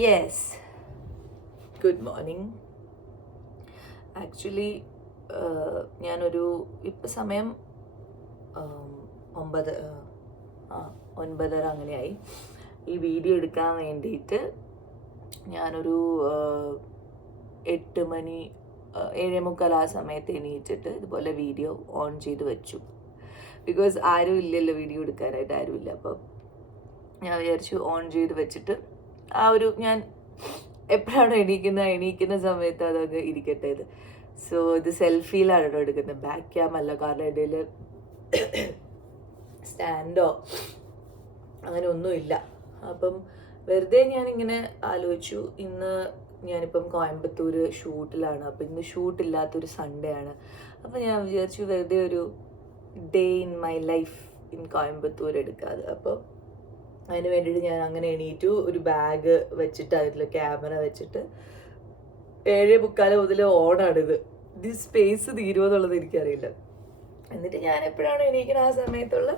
Yes, good morning. Actually ഞാനൊരു ഇപ്പം സമയം 9:30 അങ്ങനെയായി. ഈ വീഡിയോ എടുക്കാൻ വേണ്ടിയിട്ട് ഞാനൊരു 8 മണി 7:45 ആ സമയത്ത് എണീറ്റിട്ട് ഇതുപോലെ വീഡിയോ ഓൺ ചെയ്ത് വെച്ചു. ബിക്കോസ് ആരും ഇല്ലല്ലോ, വീഡിയോ എടുക്കാനായിട്ട് ആരുമില്ല. അപ്പം ഞാൻ വിചാരിച്ചു ഓൺ ചെയ്ത് വെച്ചിട്ട് ഞാൻ എപ്പോഴാണ് എണീക്കുന്ന സമയത്ത് അതങ്ങ് ഇരിക്കട്ടെ ഇത്. സോ ഇത് സെൽഫിയിലാണ് കേട്ടോ എടുക്കുന്നത്, ബാക്ക് ക്യാം അല്ല. കാരണം എൻ്റെ കയ്യിൽ സ്റ്റാൻഡോ അങ്ങനെ ഒന്നുമില്ല. അപ്പം വെറുതെ ഞാനിങ്ങനെ ആലോചിച്ചു, ഇന്ന് ഞാനിപ്പം കോയമ്പത്തൂർ ഷൂട്ടിലാണ്. അപ്പം ഇന്ന് ഷൂട്ടില്ലാത്തൊരു സൺഡേ ആണ്. അപ്പം ഞാൻ വിചാരിച്ചു വെറുതെ ഒരു day in my life in Coimbatore എടുക്കാതെ. അപ്പം അതിന് വേണ്ടിയിട്ട് ഞാൻ അങ്ങനെ എണീറ്റു. ഒരു ബാഗ് വെച്ചിട്ട് അതിൽ ക്യാമറ വെച്ചിട്ട് 7:45 മുതൽ ഓണാണിത്. ഇത് സ്പേസ് തീരുമോ എന്നുള്ളത് എനിക്കറിയില്ല. എന്നിട്ട് ഞാൻ എപ്പോഴാണ് എണീക്കുന്നത് ആ സമയത്തുള്ള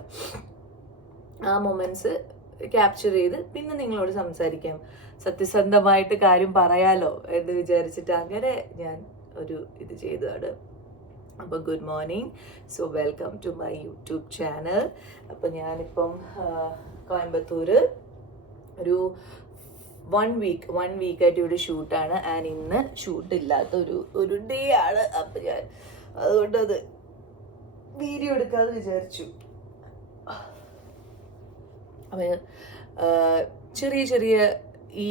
ആ മൊമെന്റ്സ് ക്യാപ്ചർ ചെയ്ത് പിന്നെ നിങ്ങളോട് സംസാരിക്കാം, സത്യസന്ധമായിട്ട് കാര്യം പറയാലോ എന്ന് വിചാരിച്ചിട്ട് അങ്ങനെ ഞാൻ ഒരു ഇത് ചെയ്തതാണ്. അപ്പോൾ good morning. So welcome to my YouTube channel. അപ്പോൾ ഞാനിപ്പം കോയമ്പത്തൂർ ഒരു 1 വീക്കായിട്ട് ഇവിടെ ഷൂട്ടാണ്. ആൻഡ് ഇന്ന് ഷൂട്ടില്ലാത്ത ഒരു ഡേ ആണ്. അപ്പം ഞാൻ അതുകൊണ്ടത് വീഡിയോ എടുക്കാതെ വിചാരിച്ചു. അപ്പം ചെറിയ ചെറിയ ഈ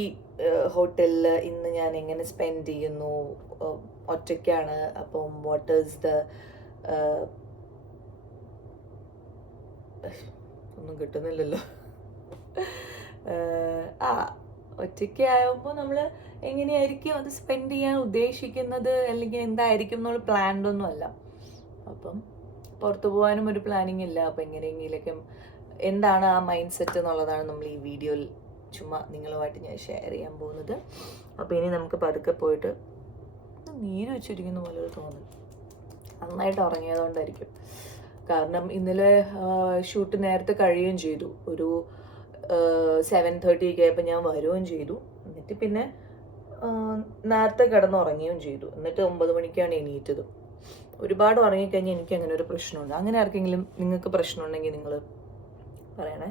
ഹോട്ടലിൽ ഇന്ന് ഞാൻ എങ്ങനെ സ്പെൻഡ് ചെയ്യുന്നു, ഒറ്റയ്ക്കാണ്. അപ്പം വാട്ട് ഈസ് ദ ഒന്നും കിട്ടുന്നില്ലല്ലോ. ഒറ്റയ്ക്ക് ആകുമ്പോൾ നമ്മൾ എങ്ങനെയായിരിക്കും അത് സ്പെൻഡ് ചെയ്യാൻ ഉദ്ദേശിക്കുന്നത്, അല്ലെങ്കിൽ എന്തായിരിക്കും എന്നുള്ള പ്ലാൻഡൊന്നും അല്ല. അപ്പം പുറത്തു പോകാനും ഒരു പ്ലാനിങ് ഇല്ല. അപ്പം എങ്ങനെയെങ്കിലൊക്കെ എന്താണ് ആ മൈൻഡ് സെറ്റ് എന്നുള്ളതാണ് നമ്മൾ ഈ വീഡിയോയിൽ ചുമ്മാ നിങ്ങളുമായിട്ട് ഞാൻ ഷെയർ ചെയ്യാൻ പോകുന്നത്. അപ്പോൾ ഇനി നമുക്ക് പതുക്കെ പോയിട്ട് നീര് വെച്ചിരിക്കുന്ന പോലെ തോന്നുന്നു. നന്നായിട്ട് ഉറങ്ങിയതുകൊണ്ടായിരിക്കും. കാരണം ഇന്നലെ ഷൂട്ട് നേരത്തെ കഴിയുകയും ചെയ്തു. ഒരു 7:30 ഒക്കെ ആയപ്പോൾ ഞാൻ വരികയും ചെയ്തു. എന്നിട്ട് പിന്നെ നേരത്തെ കിടന്നുറങ്ങുകയും ചെയ്തു. എന്നിട്ട് 9 മണിക്കാണ് എണീറ്റത്. ഒരുപാട് ഉറങ്ങിക്കഴിഞ്ഞാൽ എനിക്ക് അങ്ങനെ ഒരു പ്രശ്നമുണ്ട്. അങ്ങനെ ആർക്കെങ്കിലും നിങ്ങൾക്ക് പ്രശ്നമുണ്ടെങ്കിൽ നിങ്ങൾ പറയണേ.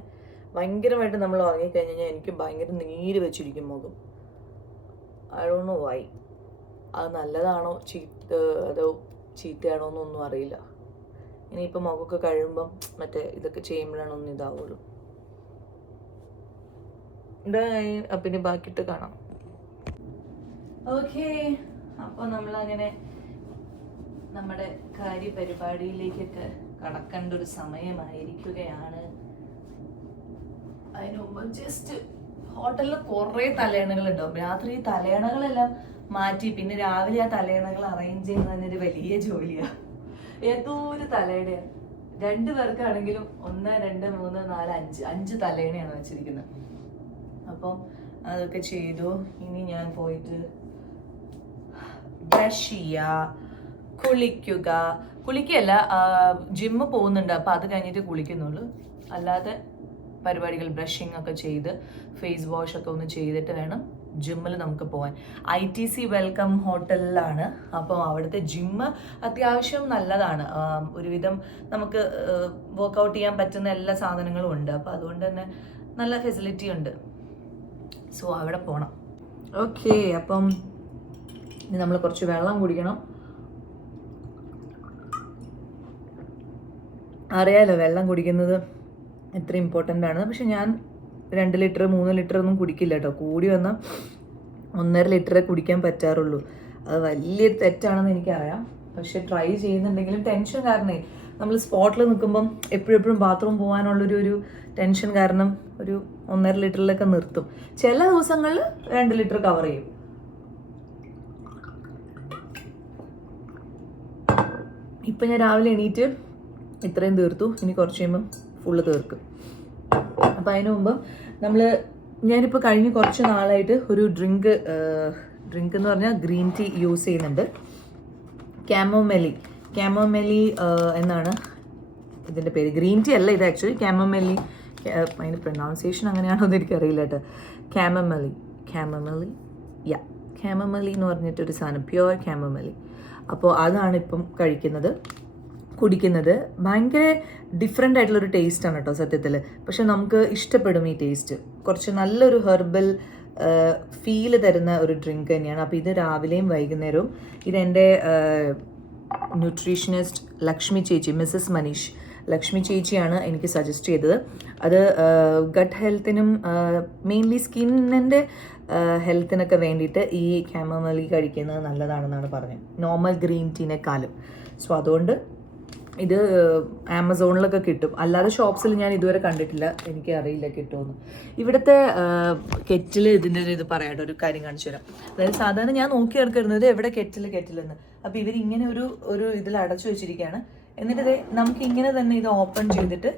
ഭയങ്കരമായിട്ട് നമ്മൾ ഉറങ്ങിക്കഴിഞ്ഞാൽ എനിക്ക് ഭയങ്കര നീര് വെച്ചിരിക്കും മുഖം. I don't know why. അത് നല്ലതാണോ അതോ ചീത്തയാണോ എന്നൊന്നും അറിയില്ല. ഇനിയിപ്പോൾ മുഖമൊക്കെ കഴിയുമ്പം മറ്റേ ഇതൊക്കെ ചെയ്യുമ്പോഴാണ് ഒന്ന് ഇതാവുള്ളൂ. പിന്നെ ബാക്കിയിട്ട് കാണാം. ഓക്കെ, അപ്പോൾ നമ്മളങ്ങനെ നമ്മുടെ കാര്യപരിപാടിയിലേക്കൊക്കെ കടക്കേണ്ട ഒരു സമയമായിരിക്കുകയാണ്. അതിന് മുമ്പ് ജസ്റ്റ് ഹോട്ടലിൽ കുറേ തലയണകളുണ്ടാവും. രാത്രി ഈ തലയണകളെല്ലാം മാറ്റി പിന്നെ രാവിലെ ആ തലയണകൾ അറേഞ്ച് ചെയ്യുന്നത് തന്നെ ഒരു വലിയ ജോലിയാണ്. ഏതോ ഒരു തലയണയാണ്. 2 പേർക്കാണെങ്കിലും 1 2 3 4 5 തലയണയാണ് വെച്ചിരിക്കുന്നത്. അപ്പം അതൊക്കെ ചെയ്തു. ഇനി ഞാൻ പോയിട്ട് ബ്രഷ് ചെയ്യുക, കുളിക്കുകയല്ല, ജിമ്മ് പോകുന്നുണ്ട്. അപ്പം അത് കഴിഞ്ഞിട്ട് കുളിക്കുന്നുള്ളൂ. അല്ലാതെ പരിപാടികൾ, ബ്രഷിംഗ് ഒക്കെ ചെയ്ത് ഫേസ് വാഷ് ഒക്കെ ഒന്ന് ചെയ്തിട്ട് വേണം ജിമ്മിൽ നമുക്ക് പോകാൻ. ITC വെൽക്കം ഹോട്ടലിലാണ്. അപ്പം അവിടുത്തെ ജിമ്മ് അത്യാവശ്യം നല്ലതാണ്. ഒരുവിധം നമുക്ക് വർക്കൗട്ട് ചെയ്യാൻ പറ്റുന്ന എല്ലാ സാധനങ്ങളും ഉണ്ട്. അപ്പം അതുകൊണ്ട് തന്നെ നല്ല ഫെസിലിറ്റി ഉണ്ട്. സോ അവിടെ പോകണം. ഓക്കെ, അപ്പം ഇനി നമ്മൾ കുറച്ച് വെള്ളം കുടിക്കണം. അറിയാലോ വെള്ളം കുടിക്കുന്നത് എത്ര ഇമ്പോർട്ടൻ്റ് ആണ്. പക്ഷെ ഞാൻ 2 ലിറ്റർ 3 ലിറ്റർ ഒന്നും കുടിക്കില്ല കേട്ടോ. കൂടി വന്നാൽ 1.5 ലിറ്ററേ കുടിക്കാൻ പറ്റാറുള്ളൂ. അത് വലിയ തെറ്റാണെന്ന് എനിക്കറിയാം. പക്ഷെ ട്രൈ ചെയ്യുന്നുണ്ടെങ്കിലും ടെൻഷൻ കാരണമേ, നമ്മൾ സ്പോട്ടിൽ നിൽക്കുമ്പം എപ്പോഴും ബാത്റൂം പോകാനുള്ളൊരു ടെൻഷൻ കാരണം ഒരു 1.5 ലിറ്ററിലൊക്കെ നിർത്തും. ചില ദിവസങ്ങളിൽ 2 ലിറ്റർ കവർ ചെയ്യും. ഇപ്പം ഞാൻ രാവിലെ എണീറ്റ് ഇത്രയും തീർത്തു. ഇനി കുറച്ച് കഴിയുമ്പം ഫുള്ള് തീർക്കും. അപ്പം അതിന് മുമ്പ് ഞാനിപ്പോൾ കഴിഞ്ഞ് കുറച്ച് നാളായിട്ട് ഒരു ഡ്രിങ്ക് എന്ന് പറഞ്ഞാൽ ഗ്രീൻ ടീ യൂസ് ചെയ്യുന്നുണ്ട്. ക്യാമോമെലി എന്നാണ് ഇതിൻ്റെ പേര്. ഗ്രീൻ ടീ അല്ല ഇത്, ആക്ച്വലി ക്യാമോമെലി. അതിൻ്റെ പ്രൊനൗൺസിയേഷൻ അങ്ങനെയാണോ എന്ന് എനിക്കറിയില്ല കേട്ടോ. ക്യാമോമെലി എന്ന് പറഞ്ഞിട്ടൊരു സാധനം, പ്യുവർ ക്യാമോമെലി. അപ്പോൾ അതാണ് ഇപ്പം കുടിക്കുന്നത്. ഭയങ്കര ഡിഫറെൻ്റ് ആയിട്ടുള്ളൊരു ടേസ്റ്റാണ് കേട്ടോ സത്യത്തിൽ. പക്ഷെ നമുക്ക് ഇഷ്ടപ്പെടും ഈ ടേസ്റ്റ്. കുറച്ച് നല്ലൊരു ഹെർബൽ ഫീല് തരുന്ന ഒരു ഡ്രിങ്ക് തന്നെയാണ്. അപ്പോൾ ഇത് രാവിലെയും വൈകുന്നേരവും. ഇതെൻ്റെ ന്യൂട്രീഷനിസ്റ്റ് ലക്ഷ്മി ചേച്ചി, മിസ്സസ് മനീഷ് ലക്ഷ്മി ചേച്ചിയാണ് എനിക്ക് സജസ്റ്റ് ചെയ്തത്. അത് ഗട്ട് ഹെൽത്തിനും മെയിൻലി സ്കിന്നിൻ്റെ ഹെൽത്തിനൊക്കെ വേണ്ടിയിട്ട് ഈ ക്യാമോമലി കഴിക്കുന്നത് നല്ലതാണെന്നാണ് പറഞ്ഞത്, നോർമൽ ഗ്രീൻ ടീനെക്കാളും. സോ അതുകൊണ്ട് ഇത് ആമസോണിലൊക്കെ കിട്ടും. അല്ലാതെ ഷോപ്സിൽ ഞാൻ ഇതുവരെ കണ്ടിട്ടില്ല, എനിക്ക് അറിയില്ല കിട്ടുമെന്ന്. ഇവിടുത്തെ കെറ്റിൽ, ഇതിൻ്റെ ഇത് പറയാട്ടോ, ഒരു കാര്യം കാണിച്ചു തരാം. അതായത് സാധാരണ ഞാൻ നോക്കി നടക്കുന്നത് എവിടെ കെറ്റിലെന്ന്. അപ്പോൾ ഇവരിങ്ങനെ ഒരു ഇതിൽ അടച്ചു വെച്ചിരിക്കുകയാണ്. എന്നിട്ട് നമുക്ക് ഇങ്ങനെ തന്നെ ഇത് ഓപ്പൺ ചെയ്തിട്ട്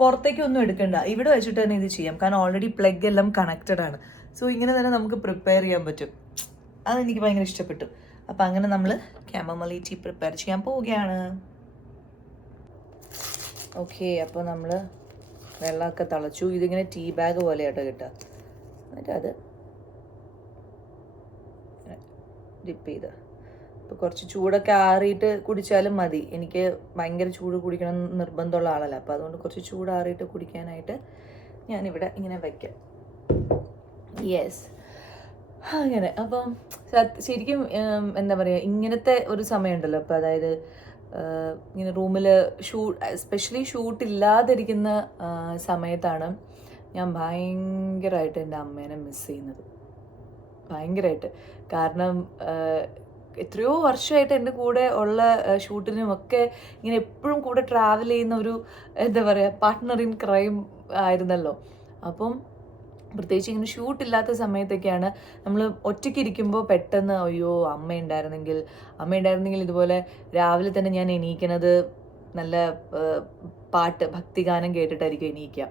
പുറത്തേക്കൊന്നും എടുക്കണ്ട, ഇവിടെ വെച്ചിട്ട് തന്നെ ഇത് ചെയ്യാം. കാരണം ഓൾറെഡി പ്ലഗ് എല്ലാം കണക്റ്റഡ് ആണ്. സോ ഇങ്ങനെ തന്നെ നമുക്ക് പ്രിപ്പയർ ചെയ്യാൻ പറ്റും. അതെനിക്ക് ഭയങ്കര ഇഷ്ടപ്പെട്ടു. അപ്പം അങ്ങനെ നമ്മൾ ക്യാമോമലി ടീ പ്രിപ്പയർ ചെയ്യാൻ പോവുകയാണ്. ഓക്കെ, അപ്പോൾ നമ്മൾ വെള്ളമൊക്കെ തിളച്ചു. ഇതിങ്ങനെ ടീ ബാഗ് പോലെയാട്ടോ കിട്ടുക. എന്നിട്ട് അത് ഡിപ്പ് ചെയ്ത് ഇപ്പോൾ കുറച്ച് ചൂടൊക്കെ ആറിയിട്ട് കുടിച്ചാലും മതി. എനിക്ക് ഭയങ്കര ചൂട് കുടിക്കണം നിർബന്ധമുള്ള ആളല്ല. അപ്പോൾ അതുകൊണ്ട് കുറച്ച് ചൂടാറിയിട്ട് കുടിക്കാനായിട്ട് ഞാനിവിടെ ഇങ്ങനെ വയ്ക്കാം. യെസ്, അങ്ങനെ. അപ്പം ശരിക്കും എന്താ പറയുക, ഇങ്ങനത്തെ ഒരു സമയമുണ്ടല്ലോ. അപ്പോൾ അതായത് ഇങ്ങനെ റൂമിൽ എസ്പെഷ്യലി ഷൂട്ടില്ലാതിരിക്കുന്ന സമയത്താണ് ഞാൻ ഭയങ്കരമായിട്ട് എൻ്റെ അമ്മേനെ മിസ് ചെയ്യുന്നത്. ഭയങ്കരമായിട്ട്. കാരണം എത്രയോ വർഷമായിട്ട് എൻ്റെ കൂടെ ഉള്ള ഷൂട്ടിനുമൊക്കെ ഇങ്ങനെ എപ്പോഴും കൂടെ ട്രാവൽ ചെയ്യുന്ന ഒരു എന്താ പറയുക പാർട്ട്ണർ ഇൻ ക്രൈം ആയിരുന്നല്ലോ. അപ്പം പ്രത്യേകിച്ച് ഇങ്ങനെ ഷൂട്ടില്ലാത്ത സമയത്തൊക്കെയാണ് നമ്മൾ ഒറ്റയ്ക്ക് ഇരിക്കുമ്പോൾ പെട്ടെന്ന് അയ്യോ അമ്മയുണ്ടായിരുന്നെങ്കിൽ ഇതുപോലെ രാവിലെ തന്നെ ഞാൻ എണീക്കണത് നല്ല പാട്ട് ഭക്തിഗാനം കേട്ടിട്ടായിരിക്കും എണീക്കുക.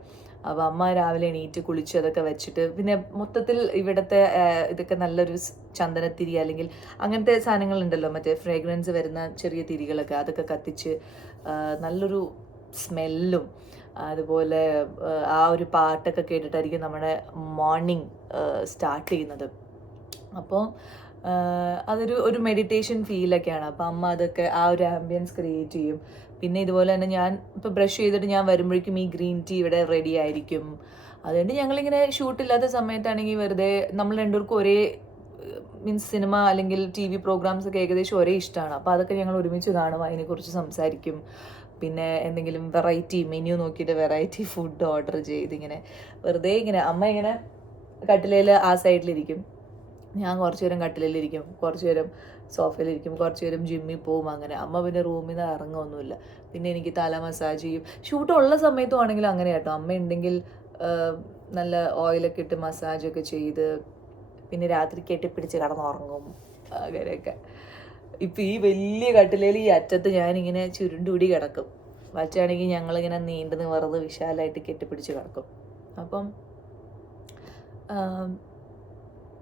അപ്പോൾ അമ്മ രാവിലെ എണീറ്റ് കുളിച്ച് അതൊക്കെ വെച്ചിട്ട്, പിന്നെ മൊത്തത്തിൽ ഇവിടുത്തെ ഇതൊക്കെ നല്ലൊരു ചന്ദനത്തിരി അല്ലെങ്കിൽ അങ്ങനത്തെ സാധനങ്ങളുണ്ടല്ലോ, മറ്റേ ഫ്രേഗ്രൻസ് വരുന്ന ചെറിയ തിരികളൊക്കെ, അതൊക്കെ കത്തിച്ച് നല്ലൊരു സ്മെല്ലും അതുപോലെ ആ ഒരു പാട്ടൊക്കെ കേട്ടിട്ടായിരിക്കും നമ്മുടെ മോർണിംഗ് സ്റ്റാർട്ട് ചെയ്യുന്നത്. അപ്പോൾ അതൊരു മെഡിറ്റേഷൻ ഫീലൊക്കെയാണ്. അപ്പോൾ അമ്മ അതൊക്കെ ആ ഒരു ആംബിയൻസ് ക്രിയേറ്റ് ചെയ്യും. പിന്നെ ഇതുപോലെ തന്നെ ഞാൻ ഇപ്പോൾ ബ്രഷ് ചെയ്തിട്ട് ഞാൻ വരുമ്പോഴേക്കും ഈ ഗ്രീൻ ടീ ഇവിടെ റെഡി ആയിരിക്കും. അതുകൊണ്ട് ഞങ്ങളിങ്ങനെ ഷൂട്ടില്ലാത്ത സമയത്താണെങ്കിൽ വെറുതെ നമ്മൾ രണ്ടുപേർക്കും ഒരേ സിനിമ അല്ലെങ്കിൽ TV പ്രോഗ്രാംസ് ഒക്കെ ഏകദേശം ഒരേ ഇഷ്ടമാണ്. അപ്പോൾ അതൊക്കെ ഞങ്ങൾ ഒരുമിച്ച് കാണും, അതിനെക്കുറിച്ച് സംസാരിക്കും. പിന്നെ എന്തെങ്കിലും വെറൈറ്റി മെനു നോക്കിയിട്ട് വെറൈറ്റി ഫുഡ് ഓർഡർ ചെയ്ത് ഇങ്ങനെ വെറുതെ ഇങ്ങനെ അമ്മ ഇങ്ങനെ കട്ടിലയിൽ ആ സൈഡിലിരിക്കും, ഞാൻ കുറച്ച് നേരം കട്ടിലിരിക്കും, കുറച്ച് നേരം സോഫയിലിരിക്കും, കുറച്ച് നേരം ജിമ്മിൽ പോവും. അങ്ങനെ അമ്മ പിന്നെ റൂമിൽ നിന്ന് ഇറങ്ങുമൊന്നുമില്ല. പിന്നെ എനിക്ക് തല മസാജ് ചെയ്യും. ഷൂട്ടുള്ള സമയത്തും ആണെങ്കിലും അങ്ങനെ കേട്ടോ. അമ്മ ഉണ്ടെങ്കിൽ നല്ല ഓയിലൊക്കെ ഇട്ട് മസാജൊക്കെ ചെയ്ത് പിന്നെ രാത്രി കെട്ടിപ്പിടിച്ച് കിടന്നുറങ്ങും അങ്ങനെയൊക്കെ. ഇപ്പം ഈ വലിയ കട്ടിലയിൽ ഈ അറ്റത്ത് ഞാനിങ്ങനെ ചുരുണ്ടുകൂടി കിടക്കും. വച്ചാണെങ്കിൽ ഞങ്ങളിങ്ങനെ നീണ്ടു നിവർന്ന് വിശാലമായിട്ട് കെട്ടിപ്പിടിച്ച് കിടക്കും. അപ്പം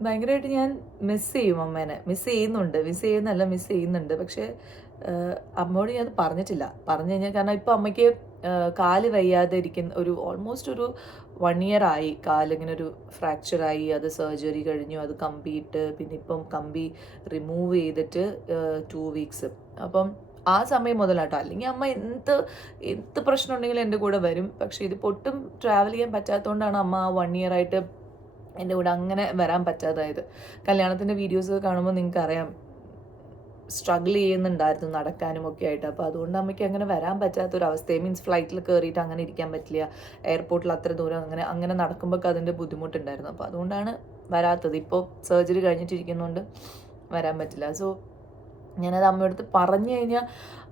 ഭയങ്കരമായിട്ട് ഞാൻ മിസ് ചെയ്യും അമ്മേനെ. മിസ് ചെയ്യുന്നുണ്ട്. പക്ഷേ അമ്മയോട് ഞാൻ അത് പറഞ്ഞിട്ടില്ല. പറഞ്ഞു കഴിഞ്ഞാൽ കാരണം ഇപ്പോൾ അമ്മയ്ക്ക് കാല് വയ്യാതെ ഇരിക്കുന്ന ഒരു ഓൾമോസ്റ്റ് ഒരു 1 year ആയി. കാലിങ്ങനെ ഒരു ഫ്രാക്ചറായി, അത് സർജറി കഴിഞ്ഞു, അത് കമ്പിയിട്ട്, പിന്നെ ഇപ്പം കമ്പി റിമൂവ് ചെയ്തിട്ട് 2 weeks. അപ്പം ആ സമയം മുതലാട്ടോ. അല്ലെങ്കിൽ അമ്മ എന്ത് പ്രശ്നം ഉണ്ടെങ്കിലും എൻ്റെ കൂടെ വരും. പക്ഷേ ഇതിപ്പോൾ ഒട്ടും ട്രാവൽ ചെയ്യാൻ പറ്റാത്തതുകൊണ്ടാണ് അമ്മ ആ 1 year ആയിട്ട് എൻ്റെ കൂടെ അങ്ങനെ വരാൻ പറ്റാതായത്. കല്യാണത്തിൻ്റെ വീഡിയോസ് കാണുമ്പോൾ നിങ്ങൾക്ക് അറിയാം, സ്ട്രഗിൾ ചെയ്യുന്നുണ്ടായിരുന്നു നടക്കാനും ഒക്കെ ആയിട്ട്. അപ്പോൾ അതുകൊണ്ട് അമ്മയ്ക്ക് അങ്ങനെ വരാൻ പറ്റാത്തൊരവസ്ഥയെ, മീൻസ് ഫ്ലൈറ്റിൽ കയറിയിട്ട് അങ്ങനെ ഇരിക്കാൻ പറ്റില്ല, എയർപോർട്ടിൽ അത്ര ദൂരം അങ്ങനെ നടക്കുമ്പോൾ അതിൻ്റെ ബുദ്ധിമുട്ടുണ്ടായിരുന്നു. അപ്പോൾ അതുകൊണ്ടാണ് വരാത്തത്. ഇപ്പോൾ സർജറി കഴിഞ്ഞിട്ടിരിക്കുന്നതുകൊണ്ട് വരാൻ പറ്റില്ല. സോ ഞാനത് അമ്മയടുത്ത് പറഞ്ഞു കഴിഞ്ഞാൽ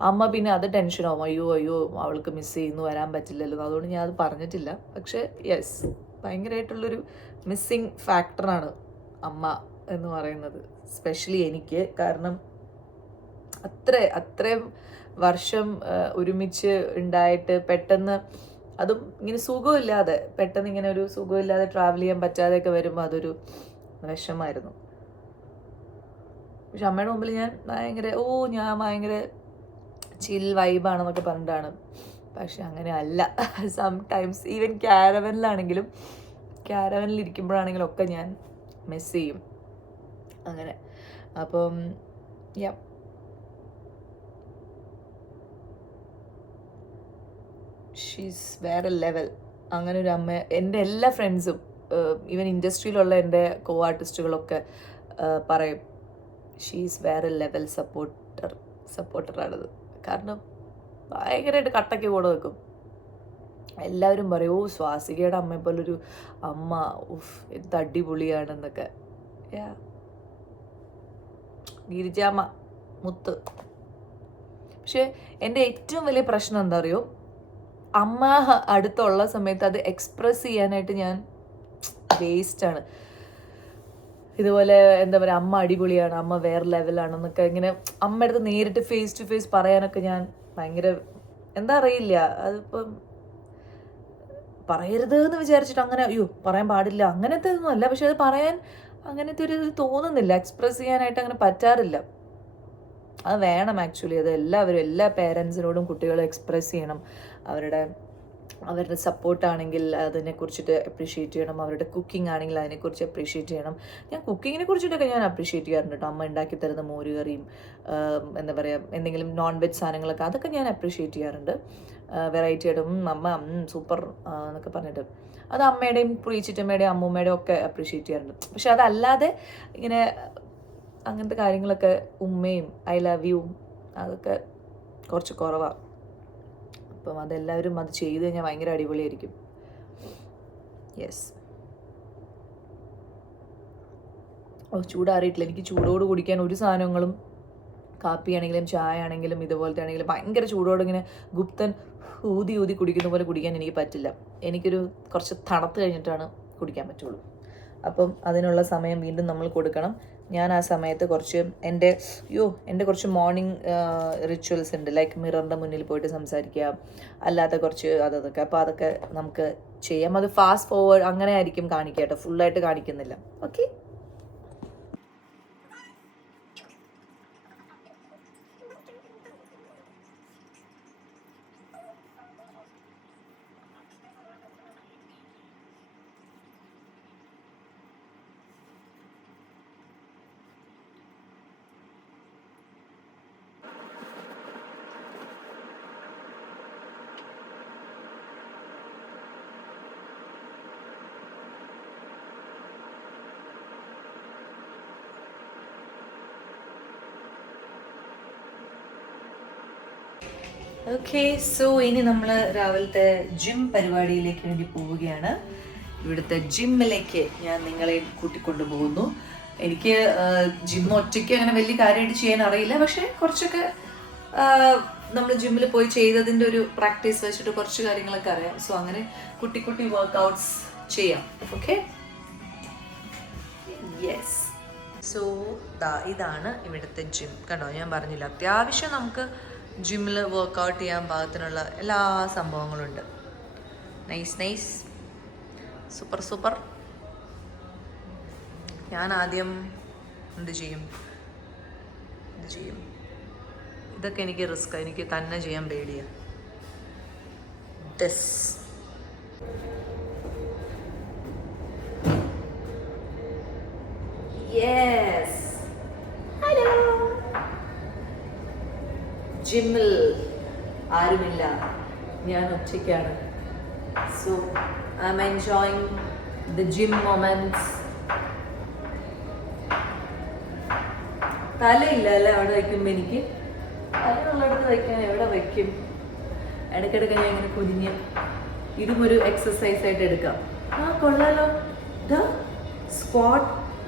അമ്മ പിന്നെ അത് ടെൻഷനാവും, അയ്യോ അവൾക്ക് മിസ് ചെയ്യുന്നു, വരാൻ പറ്റില്ലല്ലോ. അതുകൊണ്ട് ഞാൻ അത് പറഞ്ഞിട്ടില്ല. പക്ഷേ യെസ്, ഭയങ്കരമായിട്ടുള്ളൊരു മിസ്സിങ് ഫാക്ടറാണ് അമ്മ എന്ന് പറയുന്നത്, സ്പെഷ്യലി എനിക്ക്. കാരണം അത്രയും വർഷം ഒരുമിച്ച് ഉണ്ടായിട്ട് പെട്ടെന്ന്, അതും ഇങ്ങനെ സുഖമില്ലാതെ, പെട്ടെന്ന് ഇങ്ങനെ ഒരു സുഖമില്ലാതെ ട്രാവൽ ചെയ്യാൻ പറ്റാതെയൊക്കെ വരുമ്പോൾ അതൊരു വിഷമായിരുന്നു. പക്ഷെ അമ്മയുടെ മുമ്പിൽ ഞാൻ ഭയങ്കര ചിൽ വൈബാണെന്നൊക്കെ പറഞ്ഞിട്ടാണ്. പക്ഷെ അങ്ങനെ അല്ല. സംടൈംസ് ഈവൻ ക്യാരവനിലിരിക്കുമ്പോഴാണെങ്കിലും ഒക്കെ ഞാൻ മിസ് ചെയ്യും അങ്ങനെ. അപ്പം ഷീസ് വേറെ ലെവൽ. അങ്ങനെ ഒരു അമ്മ എൻ്റെ എല്ലാ ഫ്രണ്ട്സും, ഈവൻ ഇൻഡസ്ട്രിയിലുള്ള എൻ്റെ കോ ആർട്ടിസ്റ്റുകളൊക്കെ പറയും, ഷീസ് വേറെ ലെവൽ സപ്പോർട്ടറാണത്. കാരണം ഭയങ്കരമായിട്ട് കട്ടയ്ക്ക് കൂടെ വെക്കും. എല്ലാവരും പറയും, സ്വാസികയുടെ അമ്മയെ പോലൊരു അമ്മ, എന്ത് അടിപൊളിയാണെന്നൊക്കെ. ഗിരിജാമ്മ മുത്ത്. പക്ഷെ എൻ്റെ ഏറ്റവും വലിയ പ്രശ്നം എന്താ അറിയോ, അമ്മ അടുത്തുള്ള സമയത്ത് അത് എക്സ്പ്രസ് ചെയ്യാനായിട്ട് ഞാൻ വേസ്റ്റാണ്. ഇതുപോലെ എന്താ പറയുക, അമ്മ അടിപൊളിയാണ്, അമ്മ വേറെ ലെവലാണെന്നൊക്കെ ഇങ്ങനെ അമ്മയുടെ അടുത്ത് നേരിട്ട് ഫേസ് ടു ഫേസ് പറയാനൊക്കെ ഞാൻ ഭയങ്കര എന്താ അറിയില്ല, അതിപ്പം പറയരുത് എന്ന് വിചാരിച്ചിട്ട് അങ്ങനെ പറയാൻ പാടില്ല അങ്ങനത്തെ ഒന്നും അല്ല. പക്ഷെ അത് പറയാൻ അങ്ങനത്തെ ഒരു ഇത് തോന്നുന്നില്ല, എക്സ്പ്രസ് ചെയ്യാനായിട്ട് അങ്ങനെ പറ്റാറില്ല. അത് വേണം ആക്ച്വലി. അത് എല്ലാ പേരൻസിനോടും കുട്ടികൾ എക്സ്പ്രസ് ചെയ്യണം. അവരുടെ സപ്പോർട്ടാണെങ്കിൽ അതിനെക്കുറിച്ചിട്ട് അപ്രീഷിയേറ്റ് ചെയ്യണം. അവരുടെ കുക്കിംഗ് ആണെങ്കിൽ അതിനെക്കുറിച്ച് അപ്രീഷിയേറ്റ് ചെയ്യണം. ഞാൻ കുക്കിങ്ങിനെ കുറിച്ചിട്ടൊക്കെ ഞാൻ അപ്രീഷിയേറ്റ് ചെയ്യാറുണ്ട് കേട്ടോ. അമ്മ ഉണ്ടാക്കി തരുന്ന മോരുകറിയും എന്താ പറയുക, എന്തെങ്കിലും നോൺ വെജ് സാധനങ്ങളൊക്കെ, അതൊക്കെ ഞാൻ അപ്രീഷിയേറ്റ് ചെയ്യാറുണ്ട്. വെറൈറ്റി ആയിട്ടും അമ്മ സൂപ്പർ എന്നൊക്കെ പറഞ്ഞിട്ട് അത് അമ്മയുടെയും പ്രീച്ചിറ്റമ്മയുടെയും അമ്മൂമ്മയുടെയും ഒക്കെ അപ്രീഷിയേറ്റ് ചെയ്യാറുണ്ട്. പക്ഷെ അതല്ലാതെ ഇങ്ങനെ അങ്ങനത്തെ കാര്യങ്ങളൊക്കെ ഉമ്മയും ഐ ലവ് യു അതൊക്കെ കുറച്ച് കുറവാണ്. അപ്പം അതെല്ലാവരും അത് ചെയ്ത് കഴിഞ്ഞാൽ ഭയങ്കര അടിപൊളിയായിരിക്കും. യെസ്. ചൂടാറിയിട്ടില്ല. എനിക്ക് ചൂടോട് കുടിക്കാൻ ഒരു സാധനങ്ങളും, കാപ്പി ആണെങ്കിലും ചായ ആണെങ്കിലും ഇതുപോലത്തെ ആണെങ്കിലും ഭയങ്കര ചൂടോട് ഇങ്ങനെ ഗുപ്തൻ ഊതി കുടിക്കുന്ന പോലെ കുടിക്കാൻ എനിക്ക് പറ്റില്ല. എനിക്കൊരു കുറച്ച് തണുത്ത് കഴിഞ്ഞിട്ടാണ് കുടിക്കാൻ പറ്റുള്ളൂ. അപ്പം അതിനുള്ള സമയം വീണ്ടും നമ്മൾ കൊടുക്കണം. ഞാൻ ആ സമയത്ത് കുറച്ച് എൻ്റെ കുറച്ച് മോർണിംഗ് റിച്വൽസ് ഉണ്ട്. ലൈക്ക് മിററിൻ്റെ മുന്നിൽ പോയിട്ട് സംസാരിക്കുക, അല്ലാത്ത കുറച്ച് അതൊക്കെ. അപ്പോൾ അതൊക്കെ നമുക്ക് ചെയ്യാം. അത് ഫാസ്റ്റ് ഫോർവേഡ് അങ്ങനെ ആയിരിക്കും കാണിക്കുക കേട്ടോ, ഫുള്ളായിട്ട് കാണിക്കുന്നില്ല. ഓക്കെ. ഓക്കെ, സോ ഇനി നമ്മൾ രാവിലത്തെ ജിം പരിപാടിയിലേക്ക് വേണ്ടി പോവുകയാണ്. ഇവിടുത്തെ ജിമ്മിലേക്ക് ഞാൻ നിങ്ങളെ കൂട്ടിക്കൊണ്ടു പോകുന്നു. എനിക്ക് ജിം ഒറ്റയ്ക്ക് അങ്ങനെ വലിയ കാര്യമായിട്ട് ചെയ്യാൻ അറിയില്ല, പക്ഷെ കുറച്ചൊക്കെ നമ്മൾ ജിമ്മിൽ പോയി ചെയ്തതിൻ്റെ ഒരു പ്രാക്ടീസ് വെച്ചിട്ട് കുറച്ച് കാര്യങ്ങളൊക്കെ അറിയാം. സോ അങ്ങനെ കുട്ടി വർക്കൗട്ട്സ് ചെയ്യാം. Okay, yes. സോ ഇതാണ് ഇവിടുത്തെ ജിം. കണ്ടോ, ഞാൻ പറഞ്ഞില്ല, അത്യാവശ്യം നമുക്ക് ജിമ്മിൽ വർക്കൗട്ട് ചെയ്യാൻ പാകത്തിനുള്ള എല്ലാ സംഭവങ്ങളുണ്ട്. Nice, super. ഞാൻ ആദ്യം എന്ത് ചെയ്യും, ഇതൊക്കെ എനിക്ക് റിസ്ക്, എനിക്ക് തന്നെ ചെയ്യാൻ പേടിയാണ്. this. Yes. Hello. ജിമ്മിൽ ആരുമില്ല, ഞാൻ ഒറ്റയ്ക്കാണ്. So I am enjoying the gym moments. തലയില്ല അല്ലേ അവിടെ വയ്ക്കുമ്പോൾ എനിക്ക്. തലയുള്ളിടത്ത് വയ്ക്കാൻ എവിടെ വയ്ക്കും? ഇടയ്ക്കിടയ്ക്ക് ഞാൻ ഇങ്ങനെ കുനിഞ്ഞ് ഇതും ഒരു എക്സസൈസ് ആയിട്ട് എടുക്കാം. കൊള്ളാലോ.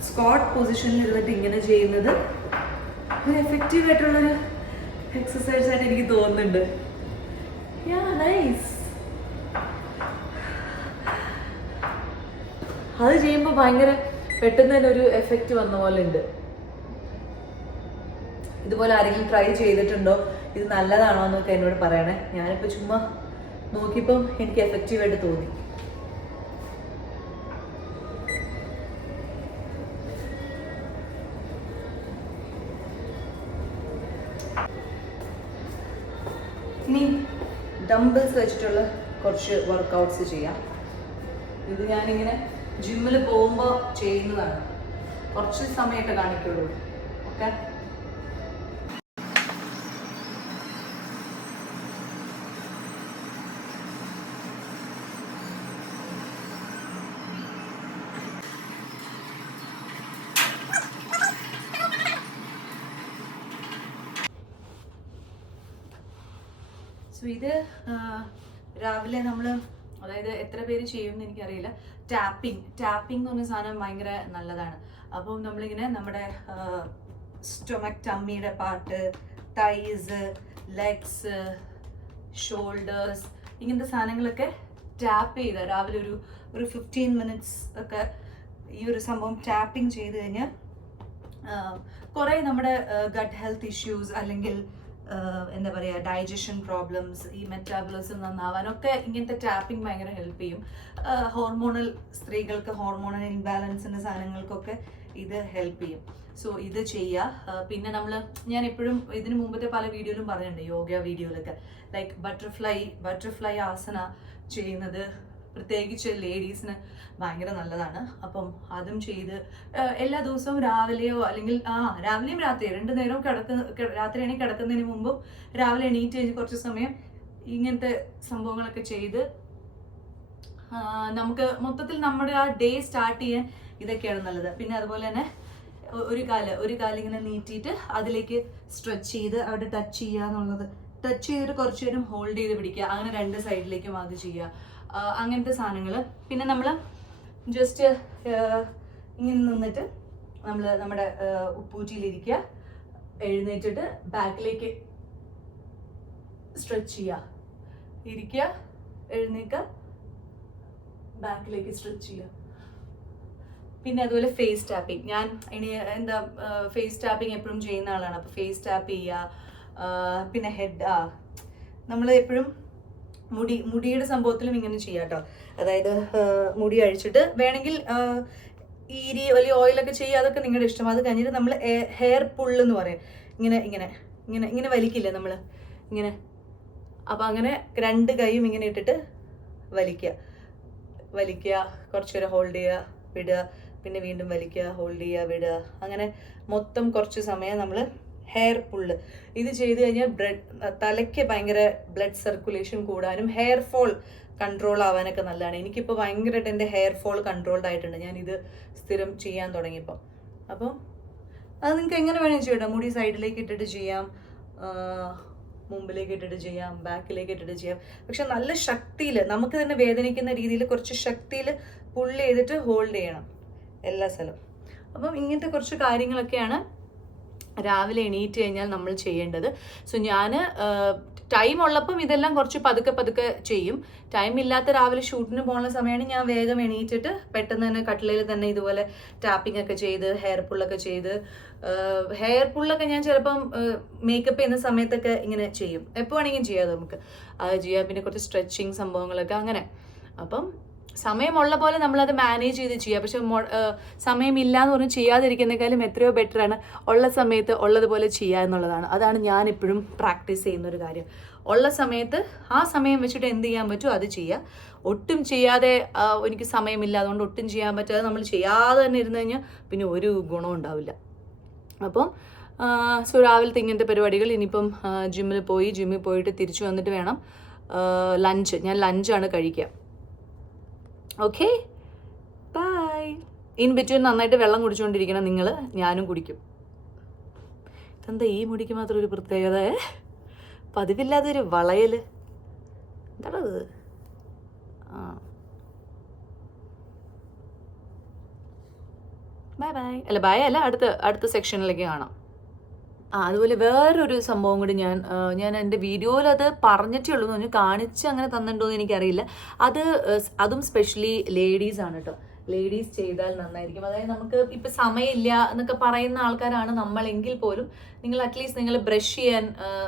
സ്ക്വാട്ട് പൊസിഷനിൽ ഇരുന്നിട്ട് ഇങ്ങനെ ചെയ്യുന്നത് ഒരു എഫക്റ്റീവ് ആയിട്ടുള്ളൊരു എക്സസൈസ് ആയിട്ട് എനിക്ക് തോന്നുന്നുണ്ട്. നൈസ്. അത് ചെയ്യുമ്പോൾ ഭയങ്കര പെട്ടെന്ന് തന്നെ ഒരു എഫക്റ്റ് വന്ന പോലെ ഉണ്ട്. ഇതുപോലെ ആരെങ്കിലും ട്രൈ ചെയ്തിട്ടുണ്ടോ, ഇത് നല്ലതാണോ എന്നൊക്കെ എന്നോട് പറയണേ. ഞാനിപ്പോൾ ചുമ്മാ നോക്കിയപ്പം എനിക്ക് എഫക്റ്റീവായിട്ട് തോന്നി. ഇനി ഡംബിൾസ് വെച്ചിട്ടുള്ള കുറച്ച് വർക്കൗട്ട്സ് ചെയ്യാം. ഇത് ഞാനിങ്ങനെ ജിമ്മിൽ പോകുമ്പോൾ ചെയ്യുന്നതാണ്. കുറച്ച് സമയമൊക്കെ കാണിക്കുള്ളൂ. ഓക്കെ. സോ ഇത് രാവിലെ നമ്മൾ, അതായത് എത്ര പേര് ചെയ്യുമെന്ന് എനിക്കറിയില്ല, ടാപ്പിംഗ് എന്ന് പറഞ്ഞ സാധനം ഭയങ്കര നല്ലതാണ്. അപ്പം നമ്മളിങ്ങനെ നമ്മുടെ സ്റ്റൊമക്, ടമ്മിയുടെ പാർട്ട്, തൈസ്, ലെഗ്സ്, ഷോൾഡേഴ്സ്, ഇങ്ങനത്തെ സാധനങ്ങളൊക്കെ ടാപ്പ് ചെയ്താൽ രാവിലെ ഒരു 15 മിനിറ്റ്സ് ഒക്കെ ഈ ഒരു സംഭവം ടാപ്പിംഗ് ചെയ്ത് കഴിഞ്ഞാൽ കുറേ നമ്മുടെ ഗട്ട് ഹെൽത്ത് ഇഷ്യൂസ് അല്ലെങ്കിൽ എന്താ പറയുക, ഡൈജഷൻ പ്രോബ്ലംസ്, ഈ മെറ്റാബോളിസം നന്നാവാനൊക്കെ ഇങ്ങനത്തെ ടാപ്പിംഗ് ഭയങ്കര ഹെൽപ്പ് ചെയ്യും. ഹോർമോണൽ സ്ത്രീകൾക്ക് ഹോർമോണൽ ഇൻബാലൻസിൻ്റെ സാധനങ്ങൾക്കൊക്കെ ഇത് ഹെൽപ്പ് ചെയ്യും. സോ ഇത് ചെയ്യുക. പിന്നെ ഞാൻ എപ്പോഴും ഇതിന് മുമ്പത്തെ പല വീഡിയോയിലും പറഞ്ഞിട്ടുണ്ട്, യോഗ വീഡിയോയിലൊക്കെ, ലൈക്ക് ബട്ടർഫ്ലൈ ആസന ചെയ്യുന്നത് പ്രത്യേകിച്ച് ലേഡീസിന് ഭയങ്കര നല്ലതാണ്. അപ്പം അതും ചെയ്ത് എല്ലാ ദിവസവും രാവിലെയോ അല്ലെങ്കിൽ രാവിലെയും രാത്രിയോ 2 നേരവും രാത്രിയാണെങ്കിൽ കിടക്കുന്നതിന് മുമ്പും രാവിലെ എണീറ്റ് കഴിഞ്ഞ് കുറച്ച് സമയം ഇങ്ങനത്തെ സംഭവങ്ങളൊക്കെ ചെയ്ത് നമുക്ക് മൊത്തത്തിൽ നമ്മുടെ ആ ഡേ സ്റ്റാർട്ട് ചെയ്യാൻ ഇതൊക്കെയാണ് നല്ലത്. പിന്നെ അതുപോലെ തന്നെ ഒരു കാലിങ്ങനെ നീട്ടിയിട്ട് അതിലേക്ക് സ്ട്രെച്ച് ചെയ്ത് അവിടെ ടച്ച് ചെയ്യുക എന്നുള്ളത്, ടച്ച് ചെയ്തിട്ട് കുറച്ച് നേരം ഹോൾഡ് ചെയ്ത് പിടിക്കുക, അങ്ങനെ 2 സൈഡിലേക്കും അത് ചെയ്യുക, അങ്ങനത്തെ സാധനങ്ങൾ. പിന്നെ നമ്മൾ ജസ്റ്റ് ഇങ്ങനെ നിന്നിട്ട് നമ്മുടെ ഉപ്പൂറ്റിയിലിരിക്കുക, എഴുന്നേറ്റിട്ട് ബാക്കിലേക്ക് സ്ട്രെച്ച് ചെയ്യുക, ഇരിക്കുക, എഴുന്നേക്കുക, ബാക്കിലേക്ക് സ്ട്രെച്ച് ചെയ്യുക. പിന്നെ അതുപോലെ ഫേസ് ടാപ്പിംഗ്, ഞാൻ ഫേസ് ടാപ്പിംഗ് എപ്പോഴും ചെയ്യുന്ന ആളാണ്. അപ്പോൾ ഫേസ് ടാപ്പ് ചെയ്യുക. പിന്നെ നമ്മൾ എപ്പോഴും മുടിയുടെ സംഭവത്തിലും ഇങ്ങനെ ചെയ്യാം കേട്ടോ. അതായത് മുടി അഴിച്ചിട്ട് വേണമെങ്കിൽ ഈരി വലിയ ഓയിലൊക്കെ ചെയ്യുക, അതൊക്കെ നിങ്ങളുടെ ഇഷ്ടം. അത് കഴിഞ്ഞിട്ട് നമ്മൾ ഹെയർ പുള്ള് എന്ന് പറയും. ഇങ്ങനെ വലിക്കില്ലേ നമ്മൾ ഇങ്ങനെ. അപ്പം അങ്ങനെ 2 കൈയും ഇങ്ങനെ ഇട്ടിട്ട് വലിക്കുക, കുറച്ച് നേരം ഹോൾഡ് ചെയ്യുക, വിടുക, പിന്നെ വീണ്ടും വലിക്കുക, ഹോൾഡ് ചെയ്യുക, വിടുക, അങ്ങനെ മൊത്തം കുറച്ച് സമയം നമ്മൾ ഹെയർ പുള്ള് ഇത് ചെയ്ത് കഴിഞ്ഞാൽ തലയ്ക്ക് ഭയങ്കര ബ്ലഡ് സർക്കുലേഷൻ കൂടാനും ഹെയർ ഫോൾ കൺട്രോൾ ആവാനൊക്കെ നല്ലതാണ്. എനിക്കിപ്പോൾ ഭയങ്കരമായിട്ട് എൻ്റെ ഹെയർ ഫോൾ കൺട്രോൾഡ് ആയിട്ടുണ്ട്, ഞാനിത് സ്ഥിരം ചെയ്യാൻ തുടങ്ങിയപ്പോൾ. അപ്പം അത് നിങ്ങൾക്ക് എങ്ങനെ വേണമെങ്കിൽ ചെയ്യാം. മുടി സൈഡിലേക്ക് ഇട്ടിട്ട് ചെയ്യാം, മുമ്പിലേക്ക് ഇട്ടിട്ട് ചെയ്യാം, ബാക്കിലേക്ക് ഇട്ടിട്ട് ചെയ്യാം. പക്ഷെ നല്ല ശക്തിയിൽ, നമുക്ക് തന്നെ വേദനിക്കുന്ന രീതിയിൽ കുറച്ച് ശക്തിയിൽ പുള്ള് ചെയ്തിട്ട് ഹോൾഡ് ചെയ്യണം എല്ലാ സ്ഥലവും. അപ്പം ഇങ്ങനത്തെ കുറച്ച് കാര്യങ്ങളൊക്കെയാണ് രാവിലെ എണീറ്റ് കഴിഞ്ഞാൽ നമ്മൾ ചെയ്യേണ്ടത്. സോ ഞാൻ ടൈം ഉള്ളപ്പം ഇതെല്ലാം കുറച്ച് പതുക്കെ ചെയ്യും. ടൈം ഇല്ലാത്ത രാവിലെ ഷൂട്ടിന് പോകുന്ന സമയമാണ് ഞാൻ വേഗം എണീറ്റിട്ട് പെട്ടെന്ന് തന്നെ കട്ടിലയിൽ തന്നെ ഇതുപോലെ ടാപ്പിംഗ് ഒക്കെ ചെയ്ത് ഹെയർ പുള്ളൊക്കെ ചെയ്ത്, ഹെയർ പുള്ളൊക്കെ ഞാൻ ചിലപ്പം മേക്കപ്പ് ചെയ്യുന്ന സമയത്തൊക്കെ ഇങ്ങനെ ചെയ്യും. എപ്പോൾ വേണമെങ്കിലും ചെയ്യാം, നമുക്ക് അത് ചെയ്യാം. പിന്നെ കുറച്ച് സ്ട്രെച്ചിങ് സംഭവങ്ങളൊക്കെ അങ്ങനെ. അപ്പം സമയമുള്ള പോലെ നമ്മളത് മാനേജ് ചെയ്ത് ചെയ്യുക. പക്ഷെ സമയമില്ല എന്ന് പറഞ്ഞ് ചെയ്യാതിരിക്കുന്നതിനേക്കാളും എത്രയോ ബെറ്ററാണ് ഉള്ള സമയത്ത് ഉള്ളതുപോലെ ചെയ്യുക എന്നുള്ളതാണ്. അതാണ് ഞാനിപ്പോഴും പ്രാക്ടീസ് ചെയ്യുന്നൊരു കാര്യം. ഉള്ള സമയത്ത് ആ സമയം വെച്ചിട്ട് എന്ത് ചെയ്യാൻ പറ്റുമോ അത് ചെയ്യുക. ഒട്ടും ചെയ്യാതെ എനിക്ക് സമയമില്ല അതുകൊണ്ട് ഒട്ടും ചെയ്യാൻ പറ്റാതെ നമ്മൾ ചെയ്യാതെ തന്നെ ഇരുന്ന് കഴിഞ്ഞാൽ പിന്നെ ഒരു ഗുണവും ഉണ്ടാവില്ല. അപ്പം സോ രാവിലത്തെ ഇങ്ങനത്തെ പരിപാടികൾ. ഇനിയിപ്പം ജിമ്മിൽ പോയിട്ട് തിരിച്ചു വന്നിട്ട് വേണം ലഞ്ച്. ഞാൻ ലഞ്ചാണ് കഴിക്കുക. Okay, by. ഇൻ ബിറ്റ്വീൻ നന്നായിട്ട് വെള്ളം കുടിച്ചുകൊണ്ടിരിക്കണം നിങ്ങൾ, ഞാനും കുടിക്കും. ഇതെന്താ ഈ മുടിക്ക് മാത്രം ഒരു പ്രത്യേകത? പതിവില്ലാതൊരു വളയൽ എന്താണത്? Bye bye. അല്ല ബൈ അല്ല, അടുത്ത സെക്ഷനിലേക്ക് കാണാം. അതുപോലെ വേറൊരു സംഭവം കൂടി ഞാൻ എൻ്റെ വീഡിയോയിൽ അത് പറഞ്ഞിട്ടേ ഉള്ളൂ എന്ന് പറഞ്ഞു, കാണിച്ച് അങ്ങനെ തന്നിട്ടുണ്ടോ എന്ന് എനിക്കറിയില്ല. അതും സ്പെഷ്യലി ലേഡീസാണ് കേട്ടോ. ലേഡീസ് ചെയ്താൽ നന്നായിരിക്കും. അതായത് നമുക്ക് ഇപ്പം സമയമില്ല എന്നൊക്കെ പറയുന്ന ആൾക്കാരാണ് നമ്മളെങ്കിൽ പോലും നിങ്ങൾ അറ്റ്ലീസ്റ്റ് നിങ്ങൾ ബ്രഷ് ചെയ്യാൻ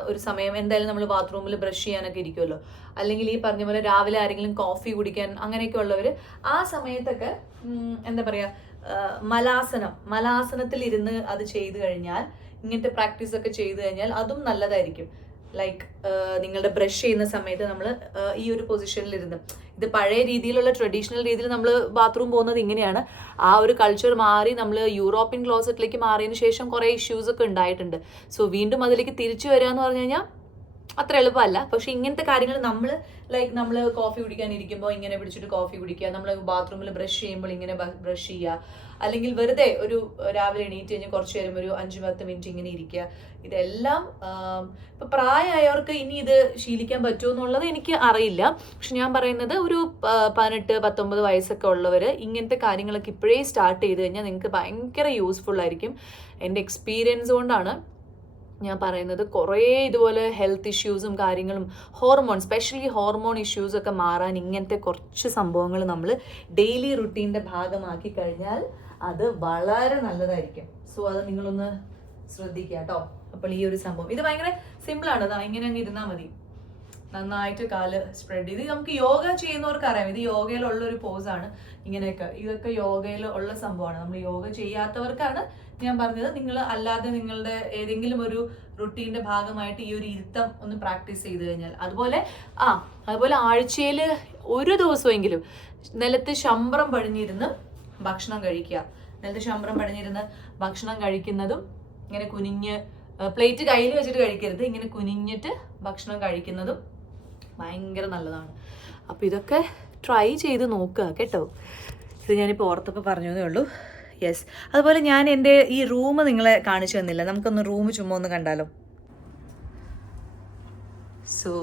ഒരു സമയം എന്തായാലും നമ്മൾ ബാത്റൂമിൽ ബ്രഷ് ചെയ്യാനൊക്കെ ഇരിക്കുമല്ലോ. അല്ലെങ്കിൽ ഈ പറഞ്ഞ പോലെ രാവിലെ ആരെങ്കിലും കോഫി കുടിക്കാൻ അങ്ങനെയൊക്കെ ഉള്ളവർ ആ സമയത്തൊക്കെ എന്താ പറയുക, മലാസനത്തിൽ ഇരുന്ന് അത് ചെയ്തു കഴിഞ്ഞാൽ, ഇങ്ങനത്തെ പ്രാക്ടീസ് ഒക്കെ ചെയ്തു കഴിഞ്ഞാൽ അതും നല്ലതായിരിക്കും. ലൈക്ക് നിങ്ങളുടെ ബ്രഷ് ചെയ്യുന്ന സമയത്ത് നമ്മൾ ഈ ഒരു പൊസിഷനിലിരുന്ന്, ഇത് പഴയ രീതിയിലുള്ള ട്രഡീഷണൽ രീതിയിൽ നമ്മൾ ബാത്റൂം പോകുന്നത് ഇങ്ങനെയാണ്. ആ ഒരു കൾച്ചർ മാറി നമ്മൾ യൂറോപ്യൻ ക്ലോസറ്റിലേക്ക് മാറിയതിന് ശേഷം കുറേ ഇഷ്യൂസ് ഒക്കെ ഉണ്ടായിട്ടുണ്ട്. സോ വീണ്ടും അതിലേക്ക് തിരിച്ചു വരിക എന്ന് പറഞ്ഞു കഴിഞ്ഞാൽ അത്ര എളുപ്പമല്ല. പക്ഷെ ഇങ്ങനത്തെ കാര്യങ്ങൾ നമ്മൾ കോഫി കുടിക്കാനിരിക്കുമ്പോൾ ഇങ്ങനെ പിടിച്ചിട്ട് കോഫി കുടിക്കുക, നമ്മൾ ബാത്റൂമിൽ ബ്രഷ് ചെയ്യുമ്പോൾ ഇങ്ങനെ ബ്രഷ് ചെയ്യുക, അല്ലെങ്കിൽ വെറുതെ ഒരു രാവിലെ എണീറ്റ് കഴിഞ്ഞ് കുറച്ച് നേരം ഒരു 5-10 മിനിറ്റ് ഇങ്ങനെ ഇരിക്കുക. ഇതെല്ലാം ഇപ്പം പ്രായമായവർക്ക് ഇനി ഇത് ശീലിക്കാൻ പറ്റുമോ എന്നുള്ളത് എനിക്ക് അറിയില്ല. പക്ഷെ ഞാൻ പറയുന്നത് ഒരു 18-19 വയസ്സൊക്കെ ഉള്ളവർ ഇങ്ങനത്തെ കാര്യങ്ങളൊക്കെ ഇപ്പോഴേ സ്റ്റാർട്ട് ചെയ്ത് കഴിഞ്ഞാൽ നിങ്ങൾക്ക് ഭയങ്കര യൂസ്ഫുൾ ആയിരിക്കും. എൻ്റെ എക്സ്പീരിയൻസ് കൊണ്ടാണ് ഞാൻ പറയുന്നത്. കുറേ ഇതുപോലെ ഹെൽത്ത് ഇഷ്യൂസും കാര്യങ്ങളും സ്പെഷ്യലി ഹോർമോൺ ഇഷ്യൂസൊക്കെ മാറാൻ ഇങ്ങനത്തെ കുറച്ച് സംഭവങ്ങൾ നമ്മൾ ഡെയിലി റുട്ടീൻ്റെ ഭാഗമാക്കി കഴിഞ്ഞാൽ അത് വളരെ നല്ലതായിരിക്കും. സോ അത് നിങ്ങളൊന്ന് ശ്രദ്ധിക്കുക കേട്ടോ. അപ്പോൾ ഈ ഒരു സംഭവം ഇത് ഭയങ്കര സിമ്പിളാണ്. ഇങ്ങനെ അങ്ങ് ഇരുന്നാൽ മതി. നന്നായിട്ട് കാല് സ്പ്രെഡ് ചെയ്ത്, നമുക്ക് യോഗ ചെയ്യുന്നവർക്ക് അറിയാം ഇത് യോഗയിലുള്ളൊരു പോസാണ്. ഇങ്ങനെയൊക്കെ ഇതൊക്കെ യോഗയിൽ ഉള്ള സംഭവമാണ്. നമ്മൾ യോഗ ചെയ്യാത്തവർക്കാണ് ഞാൻ പറഞ്ഞത്. നിങ്ങൾ അല്ലാതെ നിങ്ങളുടെ ഏതെങ്കിലും ഒരു റുട്ടീൻ്റെ ഭാഗമായിട്ട് ഈ ഒരു ഇരുത്തം ഒന്ന് പ്രാക്ടീസ് ചെയ്ത് കഴിഞ്ഞാൽ, അതുപോലെ ആഴ്ചയിൽ ഒരു ദിവസമെങ്കിലും നിലത്ത് ശമ്പരം പടിഞ്ഞിരുന്ന് ഭക്ഷണം കഴിക്കുക. നിലത്ത് ശമ്പരം പടിഞ്ഞിരുന്ന് ഭക്ഷണം കഴിക്കുന്നതും ഇങ്ങനെ കുനിഞ്ഞ്, പ്ലേറ്റ് കയ്യിൽ വെച്ചിട്ട് കഴിക്കരുത്, ഇങ്ങനെ കുനിഞ്ഞിട്ട് ഭക്ഷണം കഴിക്കുന്നതും ഭയങ്കര നല്ലതാണ്. അപ്പോൾ ഇതൊക്കെ ട്രൈ ചെയ്ത് നോക്കുക കേട്ടോ. ഇത് ഞാനിപ്പോൾ ഓർത്തപ്പോൾ പറഞ്ഞതേ ഉള്ളൂ. യെസ്, അതുപോലെ ഞാൻ എൻ്റെ ഈ റൂം നിങ്ങളെ കാണിച്ചു തന്നില്ല. നമുക്കൊന്ന് റൂം ചുമ്മാ ഒന്ന് കണ്ടാലോ. സോ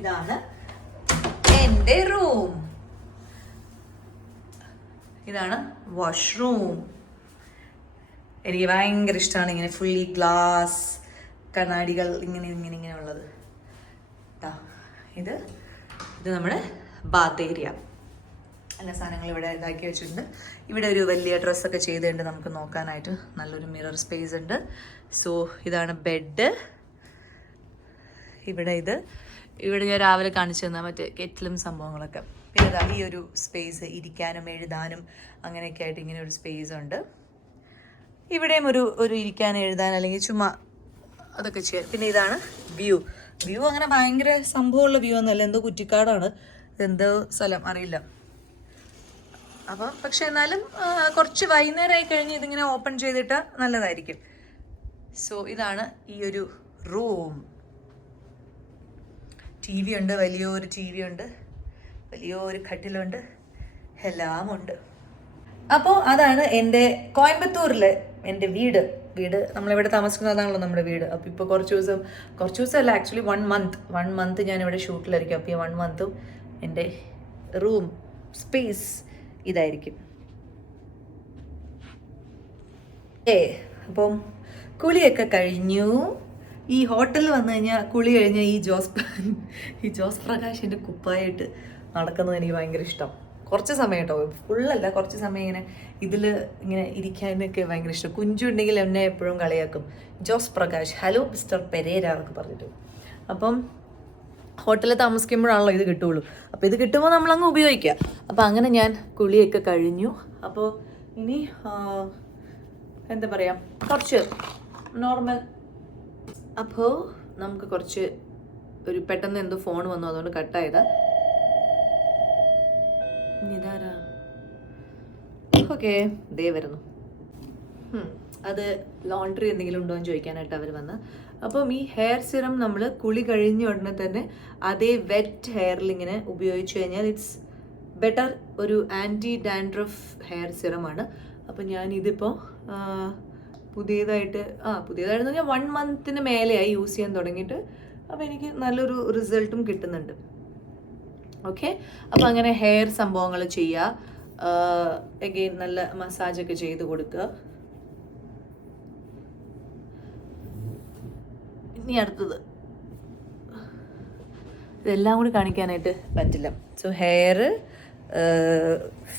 ഇതാണ് എൻ്റെ റൂം. ഇതാണ് വാഷ്റൂം. എനിക്ക് ഭയങ്കര ഇഷ്ടമാണ് ഇങ്ങനെ ഫുള്ളി ഗ്ലാസ് കണ്ണാടികൾ ഇങ്ങനെ ഉള്ളത്. ഇത് നമ്മുടെ ബാത്ത് ഏരിയ. എല്ലാ സാധനങ്ങളും ഇവിടെ ഇതാക്കി വെച്ചിട്ടുണ്ട്. ഇവിടെ ഒരു വലിയ ഡ്രസ്സൊക്കെ ചെയ്തിട്ടുണ്ട് നമുക്ക് നോക്കാനായിട്ട്. നല്ലൊരു മിറർ സ്പേസ് ഉണ്ട്. സോ ഇതാണ് ബെഡ്. ഇവിടെ ഞാൻ രാവിലെ കാണിച്ചു തന്ന മറ്റേ കെറ്റിലും സംഭവങ്ങളൊക്കെ. പിന്നെ ഈ ഒരു സ്പേസ് ഇരിക്കാനും എഴുതാനും അങ്ങനെയൊക്കെ ആയിട്ട് ഇങ്ങനെ ഒരു സ്പേസ് ഉണ്ട്. ഇവിടെയും ഒരു ഇരിക്കാൻ എഴുതാൻ അല്ലെങ്കിൽ ചുമ്മാ അതൊക്കെ ചെയ്യാം. പിന്നെ ഇതാണ് വ്യൂ അങ്ങനെ ഭയങ്കര സംഭവമുള്ള വ്യൂ ഒന്നുമല്ല. എന്തോ കുറ്റിക്കാടാണ്, എന്തോ സ്ഥലം അറിയില്ല. അപ്പം പക്ഷെ എന്നാലും കുറച്ച് വൈകുന്നേരമായി കഴിഞ്ഞ് ഇതിങ്ങനെ ഓപ്പൺ ചെയ്തിട്ട് നല്ലതായിരിക്കും. സോ ഇതാണ് ഈ ഒരു റൂം. TV ഉണ്ട്, വലിയൊരു TV ഉണ്ട്, വലിയൊരു കട്ടിലുണ്ട്, എല്ലാം ഉണ്ട്. അപ്പോൾ അതാണ് എൻ്റെ കോയമ്പത്തൂരിലെ എൻ്റെ വീട്. നമ്മളിവിടെ താമസിക്കുന്നതാണല്ലോ നമ്മുടെ വീട്. അപ്പോൾ ഇപ്പോൾ കുറച്ച് ദിവസമല്ല, ആക്ച്വലി 1 മന്ത് ഞാനിവിടെ ഷൂട്ടിലായിരിക്കും. അപ്പോൾ ഈ 1 മന്തും എൻ്റെ റൂം സ്പേസ് ഇതായിരിക്കും. അപ്പം കുളിയൊക്കെ കഴിഞ്ഞു. ഈ ഹോട്ടലിൽ വന്നു കഴിഞ്ഞാൽ കുളി കഴിഞ്ഞാൽ ഈ ജോസ് പ്രകാശിൻ്റെ കുപ്പായിട്ട് നടക്കുന്നത് എനിക്ക് ഭയങ്കര ഇഷ്ടം. കുറച്ച് സമയം കേട്ടോ, ഫുള്ളല്ല, കുറച്ച് സമയം ഇങ്ങനെ ഇരിക്കാനൊക്കെ ഭയങ്കര ഇഷ്ടം. കുഞ്ചുണ്ടെങ്കിൽ എന്നെ എപ്പോഴും കളിയാക്കും, ജോസ് പ്രകാശ്, ഹലോ മിസ്റ്റർ പെരേര എന്നൊക്കെ പറഞ്ഞിട്ട്. അപ്പം ഹോട്ടലിൽ താമസിക്കുമ്പോഴാണല്ലോ ഇത് കിട്ടുള്ളൂ. അപ്പോൾ ഇത് കിട്ടുമ്പോൾ നമ്മളങ്ങ് ഉപയോഗിക്കുക. അപ്പോൾ അങ്ങനെ ഞാൻ കുളിയൊക്കെ കഴിഞ്ഞു. അപ്പോൾ ഇനി എന്താ പറയുക, കുറച്ച് നോർമൽ. അപ്പോൾ നമുക്ക് കുറച്ച് ഒരു പെട്ടെന്ന് എന്തോ ഫോൺ വന്നു, അതുകൊണ്ട് കട്ടായതാ. ഇതാരാ? ഓക്കെ, ദേ വരുന്നു. അത് ലോണ്ട്രി എന്തെങ്കിലും ഉണ്ടോ എന്ന് ചോദിക്കാനായിട്ട് അവർ വന്ന്. അപ്പം ഈ ഹെയർ സിറം നമ്മൾ കുളി കഴിഞ്ഞ ഉടനെ തന്നെ അതേ വെറ്റ് ഹെയറിൽ ഇങ്ങനെ ഉപയോഗിച്ച് കഴിഞ്ഞാൽ ഇറ്റ്സ് ബെറ്റർ. ഒരു ആൻറ്റി ഡാൻഡ്രഫ് ഹെയർ സിറമാണ്. അപ്പം ഞാനിതിപ്പോൾ പുതിയതായിട്ട് ഞാൻ 1 മന്തിന് മേലെയായി യൂസ് ചെയ്യാൻ തുടങ്ങിയിട്ട്. അപ്പോൾ എനിക്ക് നല്ലൊരു റിസൾട്ടും കിട്ടുന്നുണ്ട്. ഓക്കെ, അപ്പോൾ അങ്ങനെ ഹെയർ സംഭവങ്ങൾ ചെയ്യുക. അഗെയിൻ നല്ല മസാജൊക്കെ ചെയ്ത് കൊടുക്കുക. ഇനി അടുത്തത് ഇതെല്ലാം കൂടി കാണിക്കാനായിട്ട് പറ്റില്ല. സോ ഹെയർ,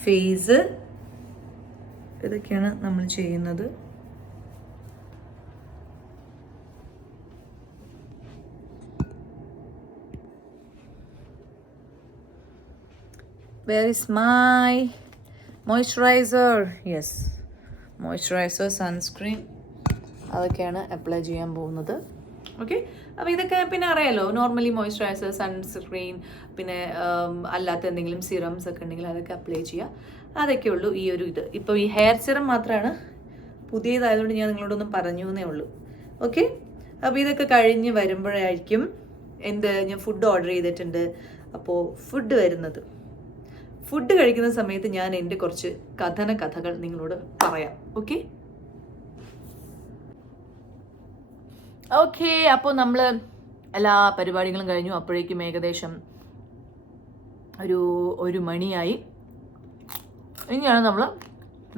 ഫേസ്, ഇതൊക്കെയാണ് നമ്മൾ ചെയ്യുന്നത്. Where is my moisturizer? Yes, moisturizer, sunscreen, അതൊക്കെയാണ് അപ്ലൈ ചെയ്യാൻ പോകുന്നത്. ഓക്കെ, അപ്പോൾ ഇതൊക്കെ പിന്നെ അറിയാലോ, നോർമലി മോയ്സ്ചറൈസർ, സൺസ്ക്രീൻ, പിന്നെ അല്ലാത്ത എന്തെങ്കിലും സിറംസ് ഒക്കെ ഉണ്ടെങ്കിൽ അതൊക്കെ അപ്ലൈ ചെയ്യുക. അതൊക്കെ ഉള്ളൂ ഈ ഒരു ഇത്. ഇപ്പോൾ ഈ ഹെയർ സിറം മാത്രമാണ് പുതിയതായതുകൊണ്ട് ഞാൻ നിങ്ങളോടൊന്നും പറഞ്ഞു എന്നേ ഉള്ളൂ. ഓക്കെ, അപ്പോൾ ഇതൊക്കെ കഴിഞ്ഞ് വരുമ്പോഴായിരിക്കും ഞാൻ ഫുഡ് ഓർഡർ ചെയ്തിട്ടുണ്ട്. അപ്പോൾ ഫുഡ് വരുന്നത്, ഫുഡ് കഴിക്കുന്ന സമയത്ത് ഞാൻ എൻ്റെ കുറച്ച് കഥകൾ നിങ്ങളോട് പറയാം. ഓക്കെ, അപ്പോൾ നമ്മൾ എല്ലാ പരിപാടികളും കഴിഞ്ഞു. അപ്പോഴേക്കും ഏകദേശം ഒരു 1 മണിയായി. ഇനിയാണ് നമ്മൾ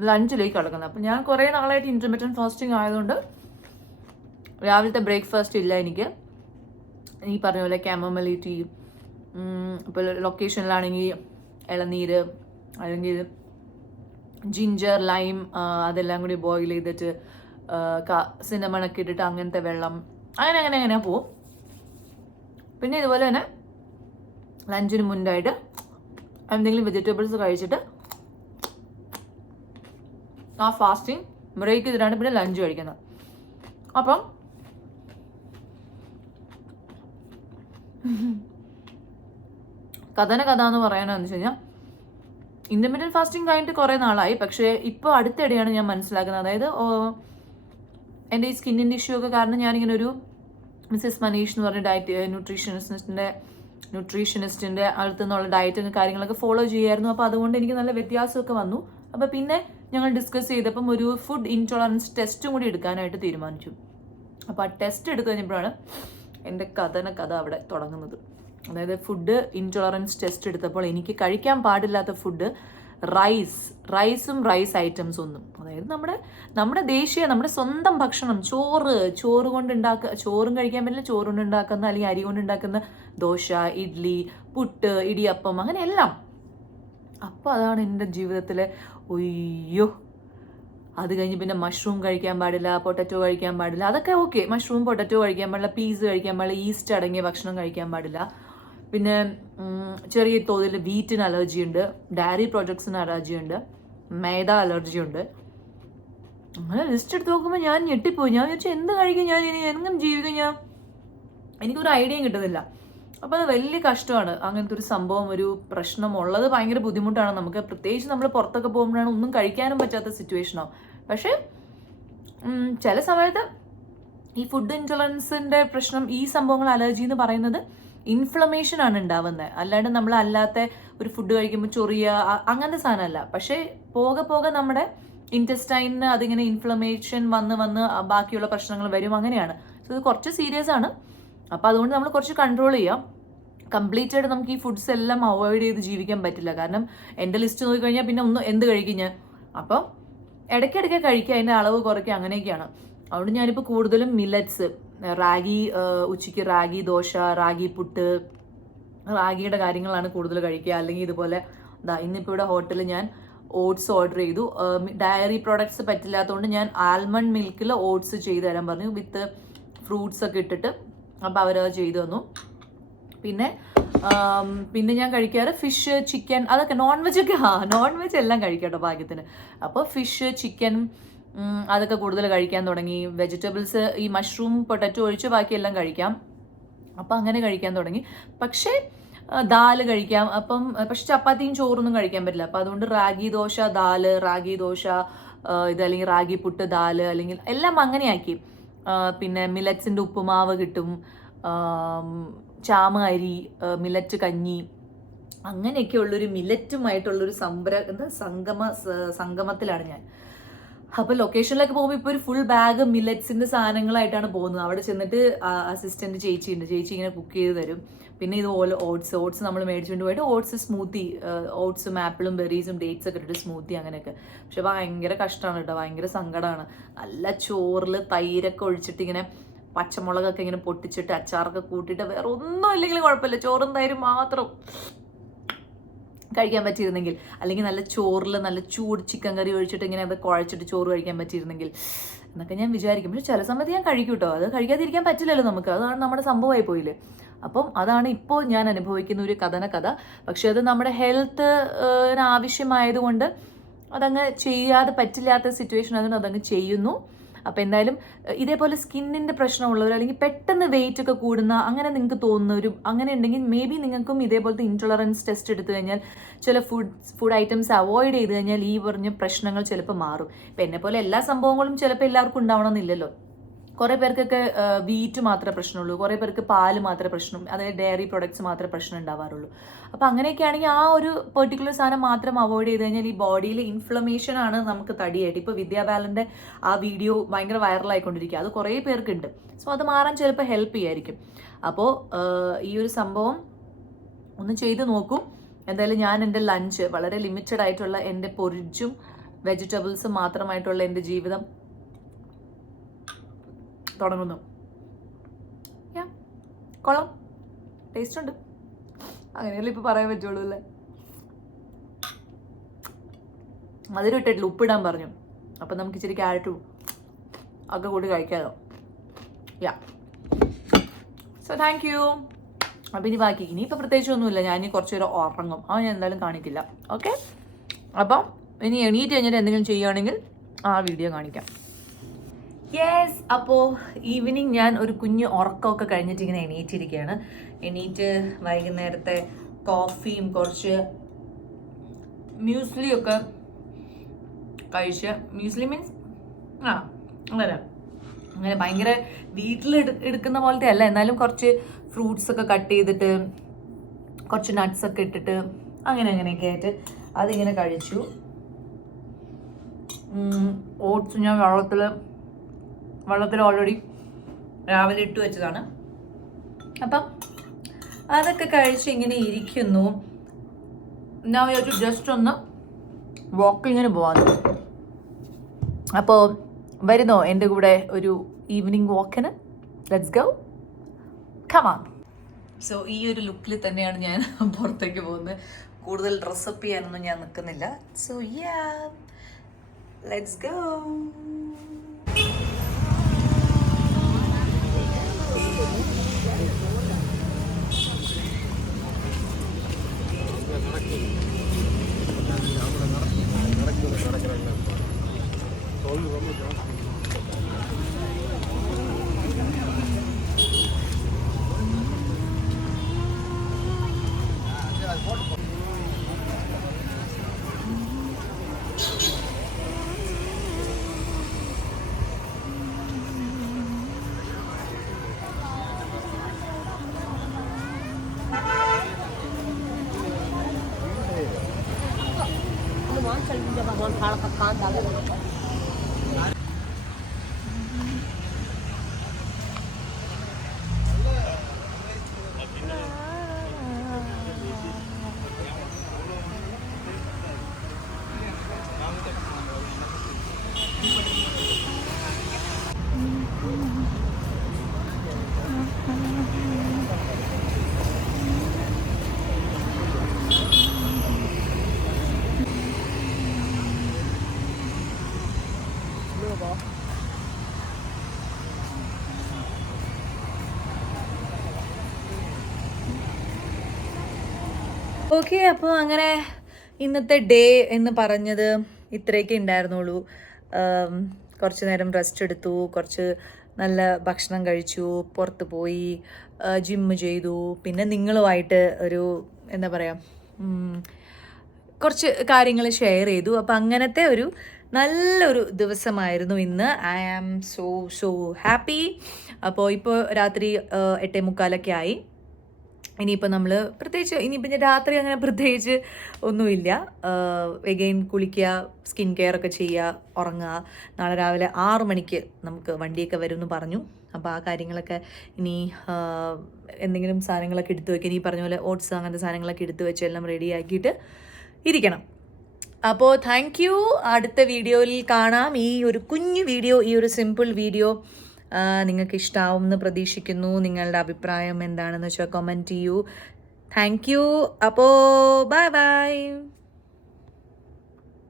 ലഞ്ചിലേക്ക് കിടക്കുന്നത്. അപ്പോൾ ഞാൻ കുറേ നാളായിട്ട് ഇൻ്റർമീഡിയറ്റ് ഫാസ്റ്റിംഗ് ആയതുകൊണ്ട് രാവിലത്തെ ബ്രേക്ക്ഫാസ്റ്റ് ഇല്ല എനിക്ക്. ഈ പറഞ്ഞ പോലെ കാമോമൈൽ ടീ, ഇപ്പോൾ ലൊക്കേഷനിലാണെങ്കിൽ ഇളനീര് അല്ലെങ്കിൽ ജിഞ്ചർ, ലൈം, അതെല്ലാം കൂടി ബോയിൽ ചെയ്തിട്ട് സിനമണൊക്കെ ഇട്ടിട്ട് അങ്ങനത്തെ വെള്ളം, അങ്ങനെ പോവും. പിന്നെ ഇതുപോലെ തന്നെ ലഞ്ചിന് മുന്നായിട്ട് എന്തെങ്കിലും വെജിറ്റബിൾസ് കഴിച്ചിട്ട് ആ ഫാസ്റ്റിംഗ് ബ്രേക്ക് ചെയ്തിട്ടാണ് പിന്നെ ലഞ്ച് കഴിക്കുന്നത്. അപ്പം കഥ എന്ന് പറയാനെന്ന് വെച്ച് കഴിഞ്ഞാൽ ഇൻ്റർമീഡിയറ്റ് ഫാസ്റ്റിംഗ് കഴിഞ്ഞിട്ട് കുറേ നാളായി. പക്ഷേ ഇപ്പോൾ അടുത്തിടെയാണ് ഞാൻ മനസ്സിലാക്കുന്നത്. അതായത് എൻ്റെ ഈ സ്കിന്നിൻ്റെ ഇഷ്യൂ ഒക്കെ കാരണം ഞാനിങ്ങനെ ഒരു മിസ്സസ് മനീഷ് എന്ന് പറഞ്ഞ ന്യൂട്രീഷനിസ്റ്റിൻ്റെ അടുത്തു നിന്നുള്ള ഡയറ്റും കാര്യങ്ങളൊക്കെ ഫോളോ ചെയ്യുമായിരുന്നു. അപ്പോൾ അതുകൊണ്ട് എനിക്ക് നല്ല വ്യത്യാസമൊക്കെ വന്നു. അപ്പോൾ പിന്നെ ഞങ്ങൾ ഡിസ്കസ് ചെയ്തപ്പം ഒരു ഫുഡ് ഇൻടോളറൻസ് ടെസ്റ്റും കൂടി എടുക്കാനായിട്ട് തീരുമാനിച്ചു. അപ്പോൾ ആ ടെസ്റ്റ് എടുത്തു കഴിഞ്ഞപ്പോഴാണ് എൻ്റെ കഥ അവിടെ തുടങ്ങുന്നത്. അതായത് ഫുഡ് ഇൻടോളറൻസ് ടെസ്റ്റ് എടുത്തപ്പോൾ എനിക്ക് കഴിക്കാൻ പാടില്ലാത്ത ഫുഡ് റൈസും റൈസ് ഐറ്റംസും ഒന്നും. അതായത് നമ്മുടെ ദേശീയ, നമ്മുടെ സ്വന്തം ഭക്ഷണം, ചോറ് കൊണ്ട് ചോറും കഴിക്കാൻ പറ്റില്ല. ചോറ് കൊണ്ട് ഉണ്ടാക്കുന്ന അല്ലെങ്കിൽ അരി കൊണ്ട് ഉണ്ടാക്കുന്ന ദോശ, ഇഡ്ഡലി, പുട്ട്, ഇടിയപ്പം, അങ്ങനെ എല്ലാം. അപ്പോൾ അതാണ് എൻ്റെ ജീവിതത്തിലെ ഒയ്യോ. അത് കഴിഞ്ഞ് പിന്നെ മഷ്റൂം കഴിക്കാൻ പാടില്ല, പൊട്ടറ്റോ കഴിക്കാൻ പാടില്ല. അതൊക്കെ ഓക്കെ, മഷ്റൂം പൊട്ടറ്റോ കഴിക്കാൻ പാടില്ല, പീസ് കഴിക്കാൻ പാടില്ല, ഈസ്റ്റ് അടങ്ങിയ ഭക്ഷണം കഴിക്കാൻ പാടില്ല. പിന്നെ ചെറിയ തോതിൽ വീറ്റിന് അലർജി ഉണ്ട്, ഡയറി പ്രോഡക്ട്സിന് അലർജി ഉണ്ട്, മൈദ അലർജി ഉണ്ട്. അങ്ങനെ ലിസ്റ്റ് എടുത്ത് നോക്കുമ്പോൾ ഞാൻ ഞെട്ടിപ്പോയി. ഞാൻ വിചാരിച്ചു എന്ത് കഴിക്കും ഞാൻ, ഇനി എങ്ങനെ ജീവിക്കും എനിക്കൊരു ഐഡിയയും കിട്ടുന്നില്ല. അപ്പോൾ അത് വലിയ കഷ്ടമാണ്. അങ്ങനത്തെ ഒരു സംഭവം, ഒരു പ്രശ്നം ഉള്ളത് ഭയങ്കര ബുദ്ധിമുട്ടാണ് നമുക്ക്. പ്രത്യേകിച്ച് നമ്മൾ പുറത്തൊക്കെ പോകുമ്പോഴാണ് ഒന്നും കഴിക്കാനും പറ്റാത്ത സിറ്റുവേഷനാവും. പക്ഷേ ചില സമയത്ത് ഈ ഫുഡ് ഇൻടോളറൻസിൻ്റെ പ്രശ്നം, ഈ സംഭവങ്ങൾ, അലർജി എന്ന് പറയുന്നത് ഇൻഫ്ലമേഷൻ ആണ് ഉണ്ടാവുന്നത്. അല്ലാണ്ട് നമ്മൾ അല്ലാത്ത ഒരു ഫുഡ് കഴിക്കുമ്പോൾ ചൊറിയ അങ്ങനത്തെ സാധനമല്ല. പക്ഷേ പോകെ നമ്മുടെ ഇൻറ്റസ്റ്റൈനിന് അതിങ്ങനെ ഇൻഫ്ലമേഷൻ വന്ന് ബാക്കിയുള്ള പ്രശ്നങ്ങൾ വരും, അങ്ങനെയാണ്. സോ ഇത് കുറച്ച് സീരിയസ് ആണ്. അപ്പോൾ അതുകൊണ്ട് നമ്മൾ കുറച്ച് കൺട്രോൾ ചെയ്യാം. കംപ്ലീറ്റ് ആയിട്ട് നമുക്ക് ഈ ഫുഡ്സ് എല്ലാം അവോയ്ഡ് ചെയ്ത് ജീവിക്കാൻ പറ്റില്ല. കാരണം എൻ്റെ ലിസ്റ്റ് നോക്കിക്കഴിഞ്ഞാൽ പിന്നെ എന്ത് കഴിക്കും ഞാൻ. അപ്പം ഇടയ്ക്കിടയ്ക്ക് കഴിക്കുക, അതിൻ്റെ അളവ് കുറയ്ക്കുക, അങ്ങനെയൊക്കെയാണ്. അതുകൊണ്ട് ഞാനിപ്പോൾ കൂടുതലും മില്ലറ്റ്സ്, റാഗി, ഉച്ചയ്ക്ക് റാഗി ദോശ, റാഗി പുട്ട്, റാഗിയുടെ കാര്യങ്ങളാണ് കൂടുതൽ കഴിക്കുക. അല്ലെങ്കിൽ ഇതുപോലെ ഇന്നിപ്പോൾ ഇവിടെ ഹോട്ടലിൽ ഞാൻ ഓട്സ് ഓർഡർ ചെയ്തു. ഡയറി പ്രോഡക്ട്സ് പറ്റില്ലാത്തതുകൊണ്ട് ഞാൻ ആൽമണ്ട് മിൽക്കിൽ ഓട്സ് ചെയ്ത് തരാൻ പറഞ്ഞു, വിത്ത് ഫ്രൂട്ട്സ് ഒക്കെ ഇട്ടിട്ട്. അപ്പോൾ അവരത് ചെയ്തു തന്നു. പിന്നെ പിന്നെ ഞാൻ കഴിക്കാറ് ഫിഷ്, ചിക്കൻ, അതൊക്കെ നോൺ വെജ് എല്ലാം കഴിക്കാം കേട്ടോ ഭാഗ്യത്തിന്. അപ്പോൾ ഫിഷ്, ചിക്കൻ അതൊക്കെ കൂടുതൽ കഴിക്കാൻ തുടങ്ങി. വെജിറ്റബിൾസ് ഈ മഷ്റൂം, പൊട്ടറ്റോ ഒഴിച്ച് ബാക്കിയെല്ലാം കഴിക്കാം. അപ്പം അങ്ങനെ കഴിക്കാൻ തുടങ്ങി. പക്ഷേ ദാല് കഴിക്കാം. പക്ഷെ ചപ്പാത്തിയും ചോറൊന്നും കഴിക്കാൻ പറ്റില്ല. അപ്പം അതുകൊണ്ട് റാഗി ദോശ, ദാല്, റാഗി ദോശ ഇത്, അല്ലെങ്കിൽ റാഗി പുട്ട്, ദാല്, അല്ലെങ്കിൽ എല്ലാം അങ്ങനെയാക്കി. പിന്നെ മില്ലറ്റ്സിൻ്റെ ഉപ്പുമാവ് കിട്ടും, ചാമ അരി, മില്ലറ്റ് കഞ്ഞി, അങ്ങനെയൊക്കെ ഉള്ളൊരു മില്ലറ്റുമായിട്ടുള്ളൊരു സംഗമത്തിലാണ് ഞാൻ. അപ്പോൾ ലൊക്കേഷനിലൊക്കെ പോകുമ്പോൾ ഇപ്പോൾ ഒരു ഫുൾ ബാഗ് മില്ലറ്റ്സിൻ്റെ സാധനങ്ങളായിട്ടാണ് പോകുന്നത്. അവിടെ ചെന്നിട്ട് അസിസ്റ്റൻറ്റ് ചേച്ചിയുണ്ട്, ചേച്ചി ഇങ്ങനെ കുക്ക് ചെയ്ത് തരും. പിന്നെ ഇതുപോലെ ഓട്സ് നമ്മൾ മേടിച്ചുകൊണ്ട് പോയിട്ട് ഓട്സ് സ്മൂത്തി, ഓട്സും ആപ്പിളും ബെറീസും ഡേറ്റ്സ് ഒക്കെ ഇട്ടിട്ട് സ്മൂത്തി അങ്ങനെയൊക്കെ. പക്ഷെ ഭയങ്കര കഷ്ടമാണ് കേട്ടോ, ഭയങ്കര സങ്കടമാണ്. നല്ല ചോറിൽ തൈരൊക്കെ ഒഴിച്ചിട്ട് ഇങ്ങനെ പച്ചമുളകൊക്കെ ഇങ്ങനെ പൊട്ടിച്ചിട്ട് അച്ചാറൊക്കെ കൂട്ടിയിട്ട് വേറെ ഒന്നും ഇല്ലെങ്കിലും കുഴപ്പമില്ല, ചോറും തൈരും മാത്രം കഴിക്കാൻ പറ്റിയിരുന്നെങ്കിൽ, അല്ലെങ്കിൽ നല്ല ചോറിൽ നല്ല ചൂട് ചിക്കൻ കറി ഒഴിച്ചിട്ട് ഇങ്ങനെ അത് കുഴച്ചിട്ട് ചോറ് കഴിക്കാൻ പറ്റിയിരുന്നെങ്കിൽ എന്നൊക്കെ ഞാൻ വിചാരിക്കും. പക്ഷെ ചില സമയത്ത് ഞാൻ കഴിക്കും കേട്ടോ, അത് കഴിക്കാതിരിക്കാൻ പറ്റില്ലല്ലോ നമുക്ക്, അതാണ് നമ്മുടെ സംഭവമായി പോയില്ലേ. അപ്പം അതാണ് ഇപ്പോൾ ഞാൻ അനുഭവിക്കുന്ന ഒരു കഥ. പക്ഷെ അത് നമ്മുടെ ഹെൽത്തിന് ആവശ്യമായതുകൊണ്ട് അതങ്ങ് ചെയ്യാതെ പറ്റില്ലാത്ത സിറ്റുവേഷൻ ആയതുകൊണ്ട് അതങ്ങ് ചെയ്യുന്നു. അപ്പോൾ എന്തായാലും ഇതേപോലെ സ്കിന്നിൻ്റെ പ്രശ്നമുള്ളവർ, അല്ലെങ്കിൽ പെട്ടെന്ന് വെയിറ്റ് ഒക്കെ കൂടുന്ന, അങ്ങനെ നിങ്ങൾക്ക് തോന്നുന്നവർ അങ്ങനെ ഉണ്ടെങ്കിൽ മേ ബി നിങ്ങൾക്കും ഇതേപോലത്തെ ഇൻടോളറൻസ് ടെസ്റ്റ് എടുത്തു കഴിഞ്ഞാൽ ചില ഫുഡ് ഐറ്റംസ് അവോയ്ഡ് ചെയ്ത് കഴിഞ്ഞാൽ ഈ പറഞ്ഞ പ്രശ്നങ്ങൾ ചിലപ്പോൾ മാറും. ഇപ്പം എന്നെപ്പോലെ എല്ലാ സംഭവങ്ങളും ചിലപ്പോൾ എല്ലാവർക്കും ഉണ്ടാവണമെന്നില്ലല്ലോ. കുറേ പേർക്കൊക്കെ വീറ്റ് മാത്രമേ പ്രശ്നമുള്ളൂ, കുറേ പേർക്ക് പാല് മാത്രമേ പ്രശ്നം, അതായത് ഡയറി പ്രൊഡക്ട്സ് മാത്രമേ പ്രശ്നം ഉണ്ടാവാറുള്ളൂ. അപ്പോൾ അങ്ങനെയൊക്കെ ആണെങ്കിൽ ആ ഒരു പെർട്ടിക്കുലർ സാധനം മാത്രം അവോയ്ഡ് ചെയ്ത് കഴിഞ്ഞാൽ ഈ ബോഡിയിൽ ഇൻഫ്ലമേഷൻ ആണ് നമുക്ക് തടിയായിട്ട്. ഇപ്പോൾ വിദ്യാ ബാലൻ്റെ ആ വീഡിയോ ഭയങ്കര വൈറലായിക്കൊണ്ടിരിക്കുക, അത് കുറേ പേർക്കുണ്ട്. സോ അത് മാറാൻ ചിലപ്പോൾ ഹെൽപ്പ് ചെയ്യായിരിക്കും. അപ്പോൾ ഈ ഒരു സംഭവം ഒന്ന് ചെയ്ത് നോക്കൂ. എന്തായാലും ഞാൻ എൻ്റെ ലഞ്ച് വളരെ ലിമിറ്റഡ് ആയിട്ടുള്ള എൻ്റെ പൊരിച്ചും വെജിറ്റബിൾസും മാത്രമായിട്ടുള്ള എൻ്റെ ജീവിതം തുടങ്ങുന്നു. കൊള്ളാം, ടേസ്റ്റ് ഉണ്ട്, അങ്ങനെയല്ലേ ഇപ്പോൾ പറയാൻ പറ്റുള്ളൂ അല്ലേ. മധുരം ഇട്ടിട്ടില്ല, ഉപ്പിടാൻ പറഞ്ഞു. അപ്പം നമുക്ക് ഇച്ചിരി ക്യാരറ്റും ഒക്കെ കൂടി കഴിക്കാമല്ലോ. So thank you. അപ്പം ഇനി ബാക്കി ഇനിയിപ്പോൾ പ്രത്യേകിച്ചൊന്നുമില്ല, ഞാൻ ഇനി കുറച്ച് നേരം ഉറങ്ങും, അത് ഞാൻ എന്തായാലും കാണിക്കില്ല. ഓക്കെ, അപ്പം ഇനി എണീറ്റ് കഴിഞ്ഞിട്ട് എന്തെങ്കിലും ചെയ്യുകയാണെങ്കിൽ ആ വീഡിയോ കാണിക്കാം. യെസ്, അപ്പോൾ ഈവനിങ് ഞാൻ ഒരു കുഞ്ഞ് ഉറക്കമൊക്കെ കഴിഞ്ഞിട്ട് ഇങ്ങനെ എണീറ്റിരിക്കുകയാണ്. എണീറ്റ് വൈകുന്നേരത്തെ കോഫിയും കുറച്ച് മ്യൂസ്ലിയൊക്കെ കഴിച്ച്, മ്യൂസ്ലി മീൻസ് അങ്ങനെ ഭയങ്കര വീട്ടിൽ എടുക്കുന്ന പോലത്തെ അല്ല, എന്നാലും കുറച്ച് ഫ്രൂട്ട്സ് ഒക്കെ കട്ട് ചെയ്തിട്ട് കുറച്ച് നട്ട്സൊക്കെ ഇട്ടിട്ട് അങ്ങനെയൊക്കെ ആയിട്ട് അതിങ്ങനെ കഴിച്ചു. ഓട്സ് ഞാൻ വെള്ളത്തിൽ ഓൾറെഡി രാവിലെ ഇട്ട് വെച്ചതാണ്. അപ്പം അതൊക്കെ കഴിച്ച് ഇങ്ങനെ ഇരിക്കുന്നു. ഞാൻ വിചാരിച്ചു ജസ്റ്റ് ഒന്ന് വാക്കിങ്ങിന് പോകാമെന്ന്. അപ്പോൾ വരുന്നോ എൻ്റെ കൂടെ ഒരു ഈവനിങ് വാക്കിന്? Let's go, come on. So ഈ ഒരു ലുക്കിൽ തന്നെയാണ് ഞാൻ പുറത്തേക്ക് പോകുന്നത്. കൂടുതൽ ഡ്രസ്സപ്പ് ചെയ്യാനൊന്നും ഞാൻ നിൽക്കുന്നില്ല. So yeah, let's go. Okay, അപ്പോൾ അങ്ങനെ ഇന്നത്തെ ഡേ എന്ന് പറഞ്ഞത് ഇത്രയൊക്കെ ഉണ്ടായിരുന്നുള്ളൂ. കുറച്ച് നേരം റെസ്റ്റ് എടുത്തു, കുറച്ച് നല്ല ഭക്ഷണം കഴിച്ചു, പുറത്ത് പോയി, ജിമ്മ് ചെയ്തു, പിന്നെ നിങ്ങളുമായിട്ട് ഒരു എന്താ പറയുക, കുറച്ച് കാര്യങ്ങൾ ഷെയർ ചെയ്തു. അപ്പോൾ അങ്ങനത്തെ ഒരു നല്ലൊരു ദിവസമായിരുന്നു ഇന്ന്. I am so happy. അപ്പോൾ ഇപ്പോൾ രാത്രി 8:45 ആയി. ഇനിയിപ്പോൾ നമ്മൾ പ്രത്യേകിച്ച് ഇനിയിപ്പോൾ ഞാൻ രാത്രി അങ്ങനെ പ്രത്യേകിച്ച് ഒന്നുമില്ല. എഗെയിൻ കുളിക്കുക, സ്കിൻ കെയർ ഒക്കെ ചെയ്യുക, ഉറങ്ങുക. നാളെ രാവിലെ 6 മണിക്ക് നമുക്ക് വണ്ടിയൊക്കെ വരുമെന്ന് പറഞ്ഞു. അപ്പോൾ ആ കാര്യങ്ങളൊക്കെ ഇനി എന്തെങ്കിലും സാധനങ്ങളൊക്കെ എടുത്തു വയ്ക്കുക. ഇനി പറഞ്ഞ പോലെ ഓട്സ് അങ്ങനത്തെ സാധനങ്ങളൊക്കെ എടുത്തു വെച്ച് എല്ലാം റെഡിയാക്കിയിട്ട് ഇരിക്കണം. അപ്പോൾ താങ്ക് യു. അടുത്ത വീഡിയോയിൽ കാണാം. ഈ ഒരു കുഞ്ഞു വീഡിയോ, ഈ ഒരു സിമ്പിൾ വീഡിയോ നിങ്ങൾക്ക് ഇഷ്ടമാവും എന്ന് പ്രതീക്ഷിക്കുന്നു. നിങ്ങളുടെ അഭിപ്രായം എന്താണെന്ന് വെച്ചാൽ കമൻറ്റ് ചെയ്യൂ. Thank you. അപ്പോൾ ബൈ ബൈ.